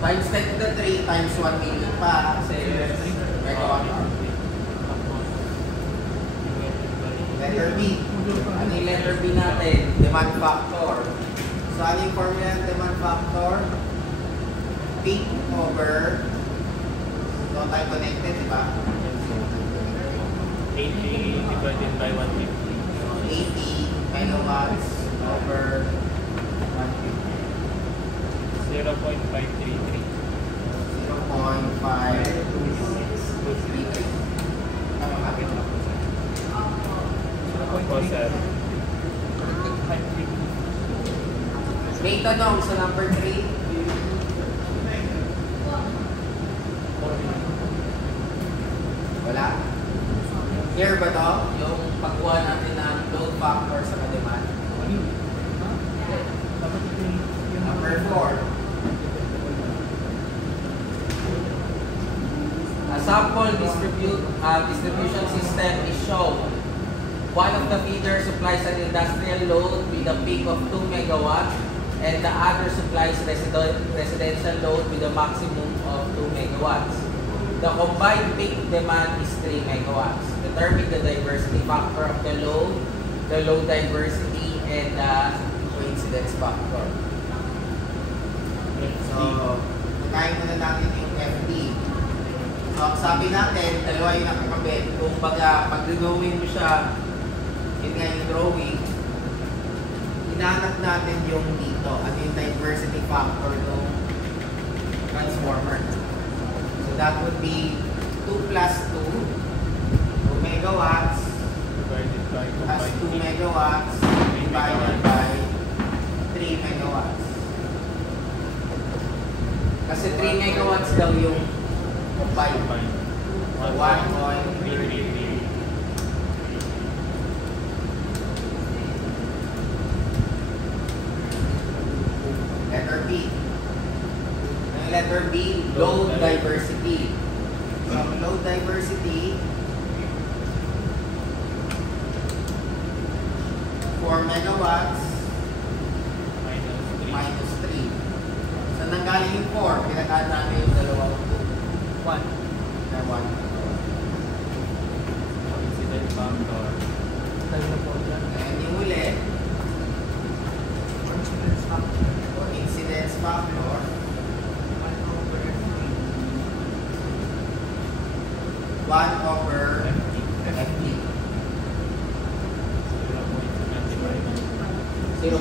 Times 10 to the 3 times 1 million pa kasi megawatt hour. Letter B. Ano yung letter B natin? Demand factor. So ano yung formula ng demand factor? Peak over total connected, di ba? 80 divided by 150. 80 megawatts over 150. 0.533. 0.533. Tama ba? Opo, sir. May tanong sa number 3. Wala? Clear ba to? Yung pagkuha natin ng load factor sa demand. Number 4. A sample distribution system is shown. One of the feeders supplies an industrial load with a peak of 2 megawatts and the other supplies residential load with a maximum of 2 megawatts. The combined peak demand is 3 megawatts. Determine the diversity factor of the load diversity, and the coincidence factor. So, unahin muna natin yung FD. So, ang sabi natin, dalawa yung nakakabit. Kung pag drawing mo siya, yun nga yung drawing, hinahanap natin yung dito. Ano yung diversity factor ng transformer. So, that would be 2 plus 2 megawatts plus 2 megawatts divided by 3 megawatts. Kasi 3 megawatts daw yung combined. 1.333. Letter B. Ang letter B, load diversity. So, load diversity, 4 megawatts minus 3. So, nanggaling yung 4, pinag-add namin yung dalawang 2. 1. Na 1. Coincidence factor. And yung uli, incidence factor, 1 over FT. 0.7502.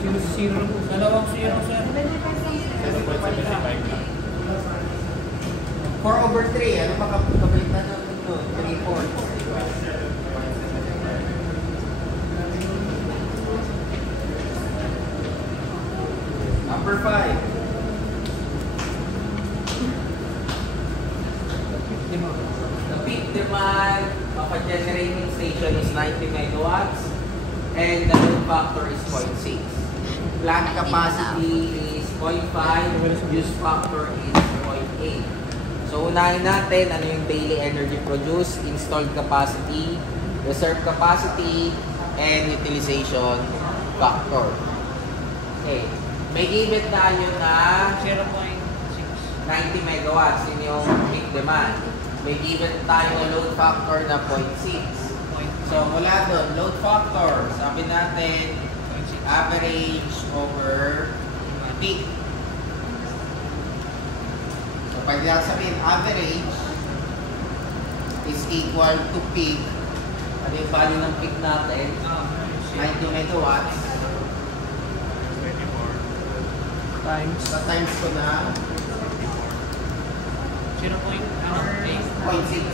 Sino na po? Dalawang zero, sir. 7.75 lang. 4/3, ano makapabalik na doon? 3/4. Number 5. The peak demand of a generating station is 90 megawatts and the load factor is 0.6. Plant capacity is 0.5, use factor is 0.8. So unahin natin ano yung daily energy produced, installed capacity, reserve capacity, and utilization factor. Okay. May given tayo na 0.6. 90 megawatts, yun yung peak demand. May given tayo na load factor na 0.6. So mula doon, load factor, sabi natin, average over peak. So pwede natin sabihin, average is equal to peak. Ano yung value ng peak natin? 90 megawatts. 24. Times. So times ko na 0.8. 0.6.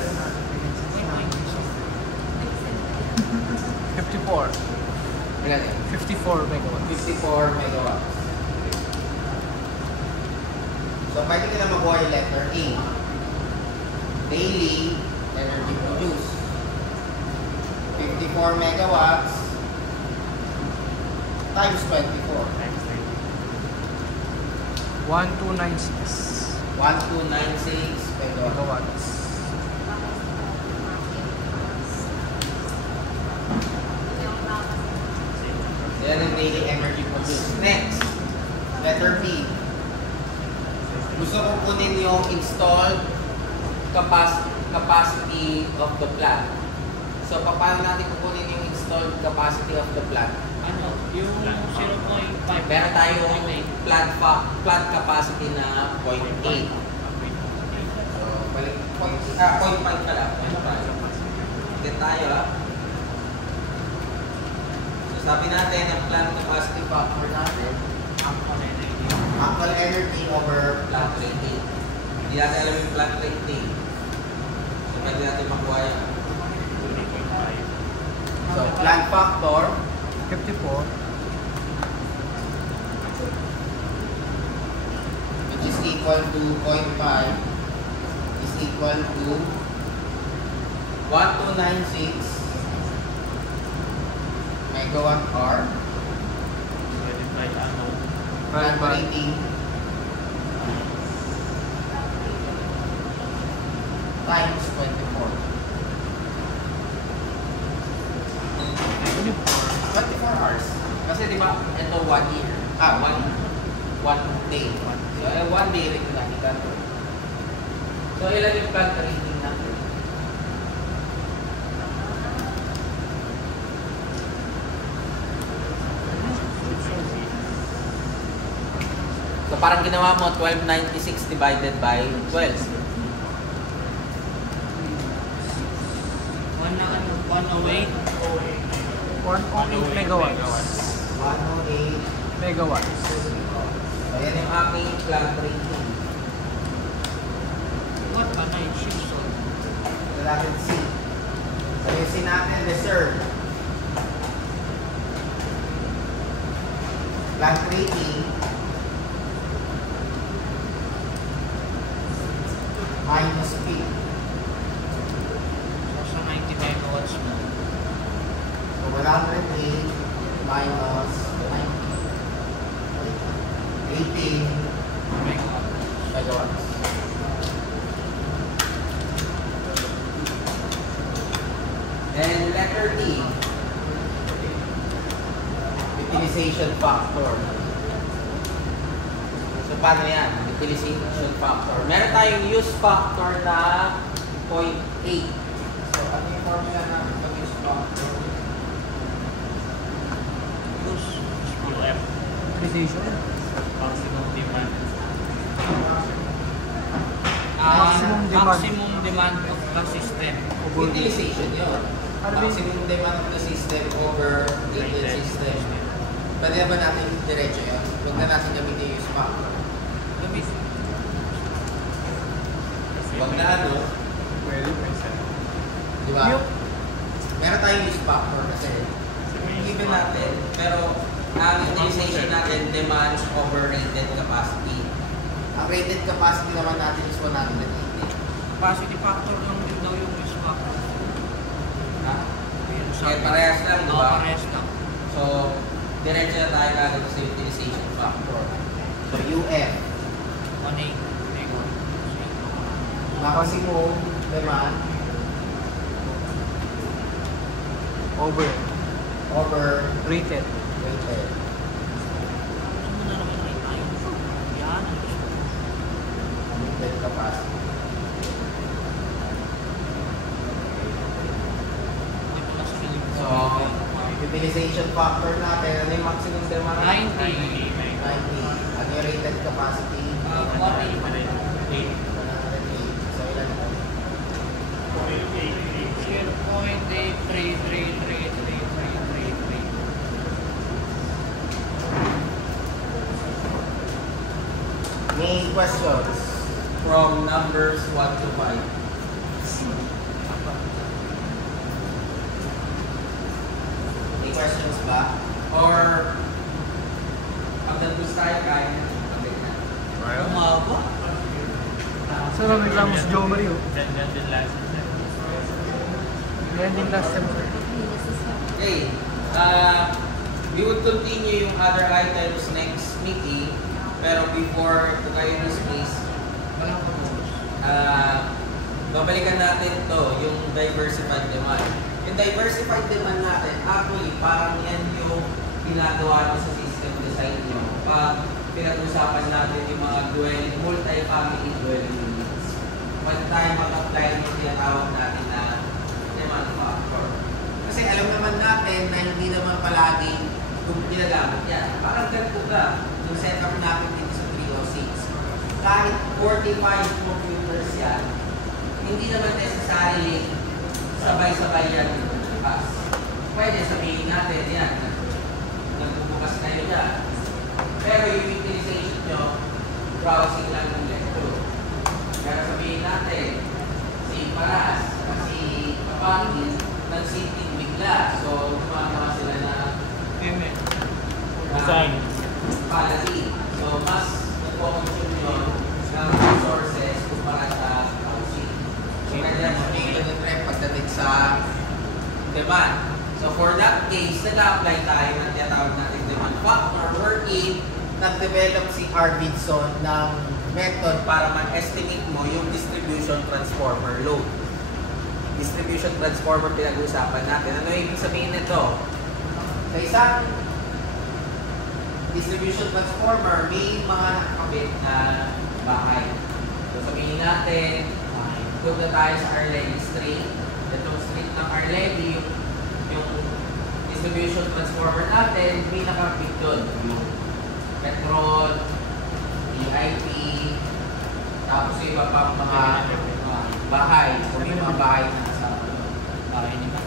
54. Ilan yun? 54 megawatts. 54 megawatts. So, pwede ka na makuha yung letter A. Daily energy produced. 54 megawatts times 24. Times 1296 1296 megawatts. megawatts. Yan ang daily energy produced. Next, letter B. Gusto ko kunin yung installed capacity of the plant. So, paano natin kukunin yung installed capacity of the plant? Ano? Yung 0.5. Meron tayong plant capacity na 0.8. So, balik, 0.5 pala. 0.5. Get tayo, ha? So, sabi natin, ang plant capacity factor natin, actual energy over plant rating. Hindi natin alam yung plant rating. So, pwede natin makuha yan. 2.5. So, plant factor, 54. which is equal to 0.5 is equal to 1296 megawatt hour. Pwede tayo ano. Plant rating times 24. 24 hours. Kasi di ba, ito 1 year. One day. So, 1 day rin na kita to. So, ilan yung plant rating natin? So, parang ginawa mo 1296 divided by 12. 1 na ano? 108. 108 megawatts. 108. Megawatts. So, yan yung aking plant rating. What ba na yung shift zone? So, natin C. So, yung C natin, reserve. Plant rating minus P. So, sa 90 megawatts mo. So, 108 minus 18 Megawatts. megawatts. And letter D, utilization factor. So, paano yan? Utilization factor. Meron tayong use factor na 0.8. So, ano yung formula natin pag use factor? Use. UF. Utilization. Maximum demand. Maximum demand of the system. Utilization yun. Ano ba yun? Maximum demand of the system over the system. Pwede na ba natin diretso yun? Huwag na natin gamitin yung spot. Gamis. Huwag na ano. Pwede, pwede. Di ba? Meron tayong use factor kasi given natin. Pero ang utilization natin demands overrated capacity. Ang rated capacity naman natin is 180. Capacity factor lang din daw yung use factor. Ha? Yung Eh, parehas lang, di ba? Parehas lang. So, diretso na tayo kagad sa utilization factor. So, UF. 1.8. Maximum demand Over. rated. Gusto mo na naman ay tayo. Yan. Rated capacity. Ito lang sa piling. So, utilization factor natin, ano yung maximum demand? 90. 90. Ano yung rated capacity? 1.8. 108. So, ilan? 0.8333333. Main questions from numbers 1 to 5. May questions ba? Or pag nag-boost tayo, kaya na. Umaba. Saan ang reklamo si Joe Mario? Then the last step. Yan din last time. Okay. We would continue yung other items next meeting. Pero before to kayo this please, babalikan natin to yung diversified demand. Yung diversified demand natin, actually, parang yan yung ginagawa mo sa system design nyo. Pag pinag-usapan natin yung mga multi-family dwelling units. Pwede tayo mag-apply yung tinatawag natin na demand factor. Kasi alam naman natin na hindi naman palagi kung ginagamit yan. Parang ganito ka, yung setup natin dito sa 306. Kahit 45 computers yan, hindi naman necessarily sabay-sabay yan bukas. Pwede sabihin natin yan, nagbubukas kayo dyan. Pero yung utilization nyo, browsing lang yung lecture. Kaya sabihin natin, si Paras, si Kapangin, nag-sitting bigla. So, gumagawa sila na Design. palagi. So, mas nagpo-consume yun ng resources kumpara sa housing. So, kaya sabihin lang yung trend pagdating sa demand. So, for that case, nag-apply tayo ng tinatawag natin demand factor wherein nag-develop si Arvidsson ng method para ma-estimate mo yung distribution transformer load. Distribution transformer pinag-uusapan natin. Ano yung ibig sabihin nito? Sa isang distribution transformer, may mga nakakabit na bahay. So sabihin natin, punta tayo sa Arlene Street. Itong street ng Arlene, yung distribution transformer natin, may nakakabit doon. Yung petrol, VIP, tapos yung iba pang mga bahay. O yung mga bahay na nasa bahay nila.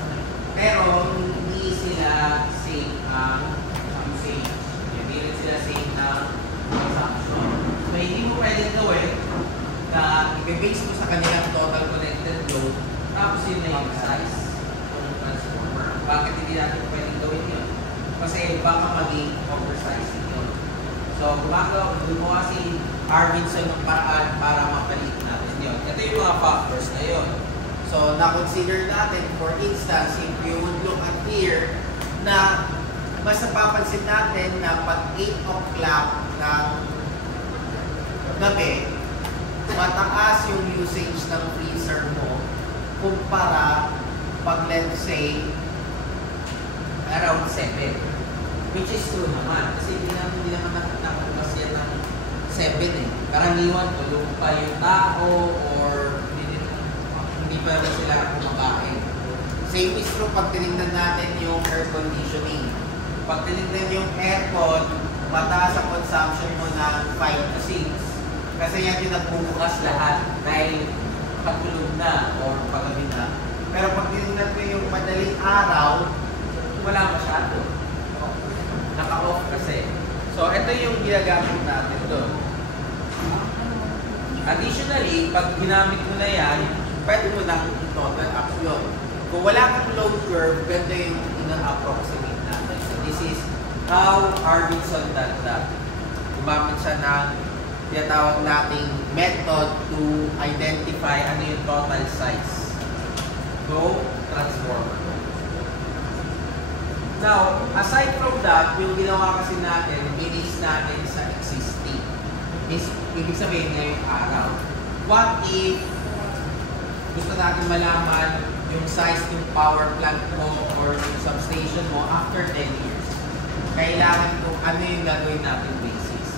Pero hindi sila safe ang usage. Hindi rin sila safe ng consumption. So hindi mo pwedeng gawin na i-base mo sa kanilang total connected load tapos yun na yung size ng transformer. Bakit hindi natin pwedeng gawin yun? Kasi baka maging oversized yun. So gumawa si Arvidsson ng paraan para mapalit natin yun. Ito yung mga factors na yun. So, na-consider natin, for instance, if you would look at here, na mas napapansin natin na pag 8 o'clock ng gabi, mataas yung usage ng freezer mo kumpara pag let's say around 7. Which is true naman. Kasi hindi naman nakabukas yan ng 7 eh. Karaniwan, tulog pa yung tao or hindi pa rin sila kumakain. Same is true pag tinignan natin yung air conditioning. Pag tinignan yung aircon, mataas ang consumption mo ng 5 to 6. Kasi yan yung nagbubukas lahat dahil patulog na or pagabi na. Pero pag tinignan ko yung madaling araw, wala masyado. Naka-off kasi. So, ito yung ginagamit natin doon. Additionally, pag ginamit mo na yan, pwede mo nang total up yun. Kung wala kang load curve, ganda yung ina-approximate natin. So, this is how Arvidsson did that. Gumamit siya ng tinatawag nating method to identify ano yung total size. So, transformer. Now, aside from that, yung ginawa kasi natin, minix natin sa existing. Ibig sabihin ngayong araw. What if gusto natin malaman yung size ng power plant mo or yung substation mo after 10 years? Kailangan kung ano yung gagawin natin basis.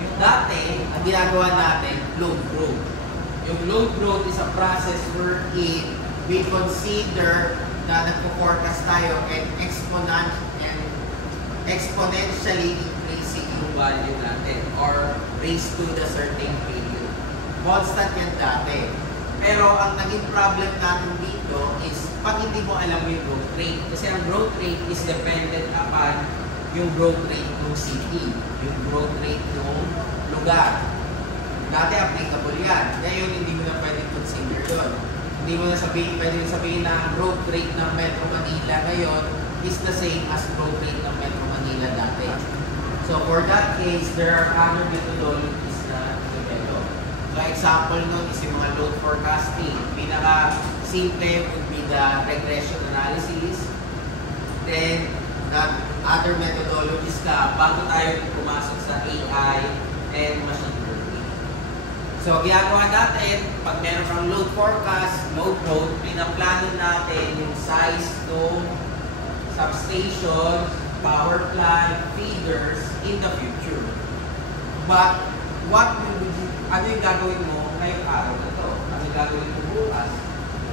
Yung dati, ang ginagawa natin, load growth. Yung load growth is a process wherein we consider na nagpo-forecast tayo and exponentially increasing yung value natin or raise to the certain period. Constant yan dati. Pero ang naging problem natin dito is pag hindi mo alam yung growth rate. Kasi ang growth rate is dependent upon yung growth rate ng city, yung growth rate ng lugar. Dati applicable yan. Ngayon hindi mo na pwedeng consider yun. Hindi mo na pwede sabihin na growth rate ng Metro Manila ngayon is the same as growth rate ng Metro Manila dati. So for that case, there are other methodologies na develop. So example nun is yung mga load forecasting. Pinaka-simple would be the regression analysis. Then, the other methodologies ka bago tayo pumasok sa AI and machine learning. So, ginagawa natin, pag meron kang load forecast, load growth, pinaplano natin yung size ng substation, power plant, feeders in the future. But, ano yung gagawin mo ngayong araw na to? Ano yung gagawin mo bukas?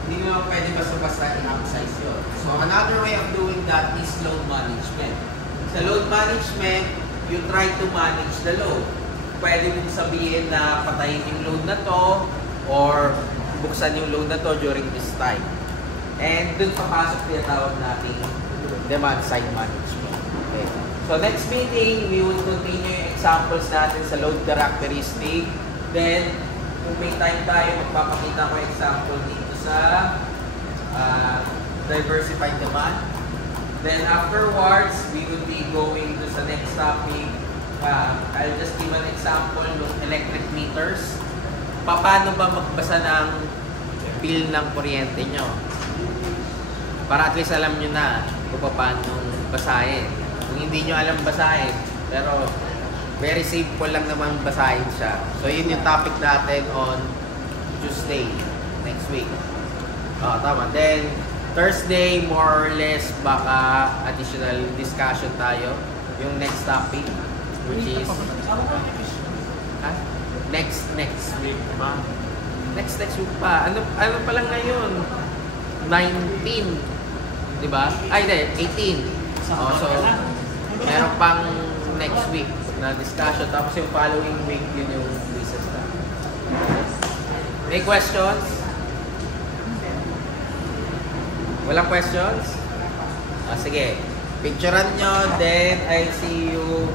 Hindi mo pwede basta-basta i-upsize yun. So, another way of doing that is load management. Sa load management, you try to manage the load. Pwede mong sabihin na patayin yung load na to or buksan yung load na to during this time. And dun papasok tinatawag natin demand side management. Okay. So next meeting, we will continue yung examples natin sa load characteristic. Then, kung may time tayo, magpapakita ko example dito sa diversified demand. Then afterwards, we will be going to sa next topic. I'll just give an example ng electric meters. Paano ba magbasa ng bill ng kuryente nyo? Para at least alam nyo na kung paano basahin. Kung hindi nyo alam basahin, pero very simple lang naman basahin siya. So yun yung topic natin on Tuesday, next week. Tama. Then, Thursday, more or less, baka additional discussion tayo. Yung next topic, which is next week pa. Next week pa. Ano pa lang ngayon? 19. Diba? Ay, hindi. 18. So, meron pang next week na discussion. Tapos yung following week, yun yung recess na. May questions? Walang questions? Sige. Picturean nyo, then I'll see you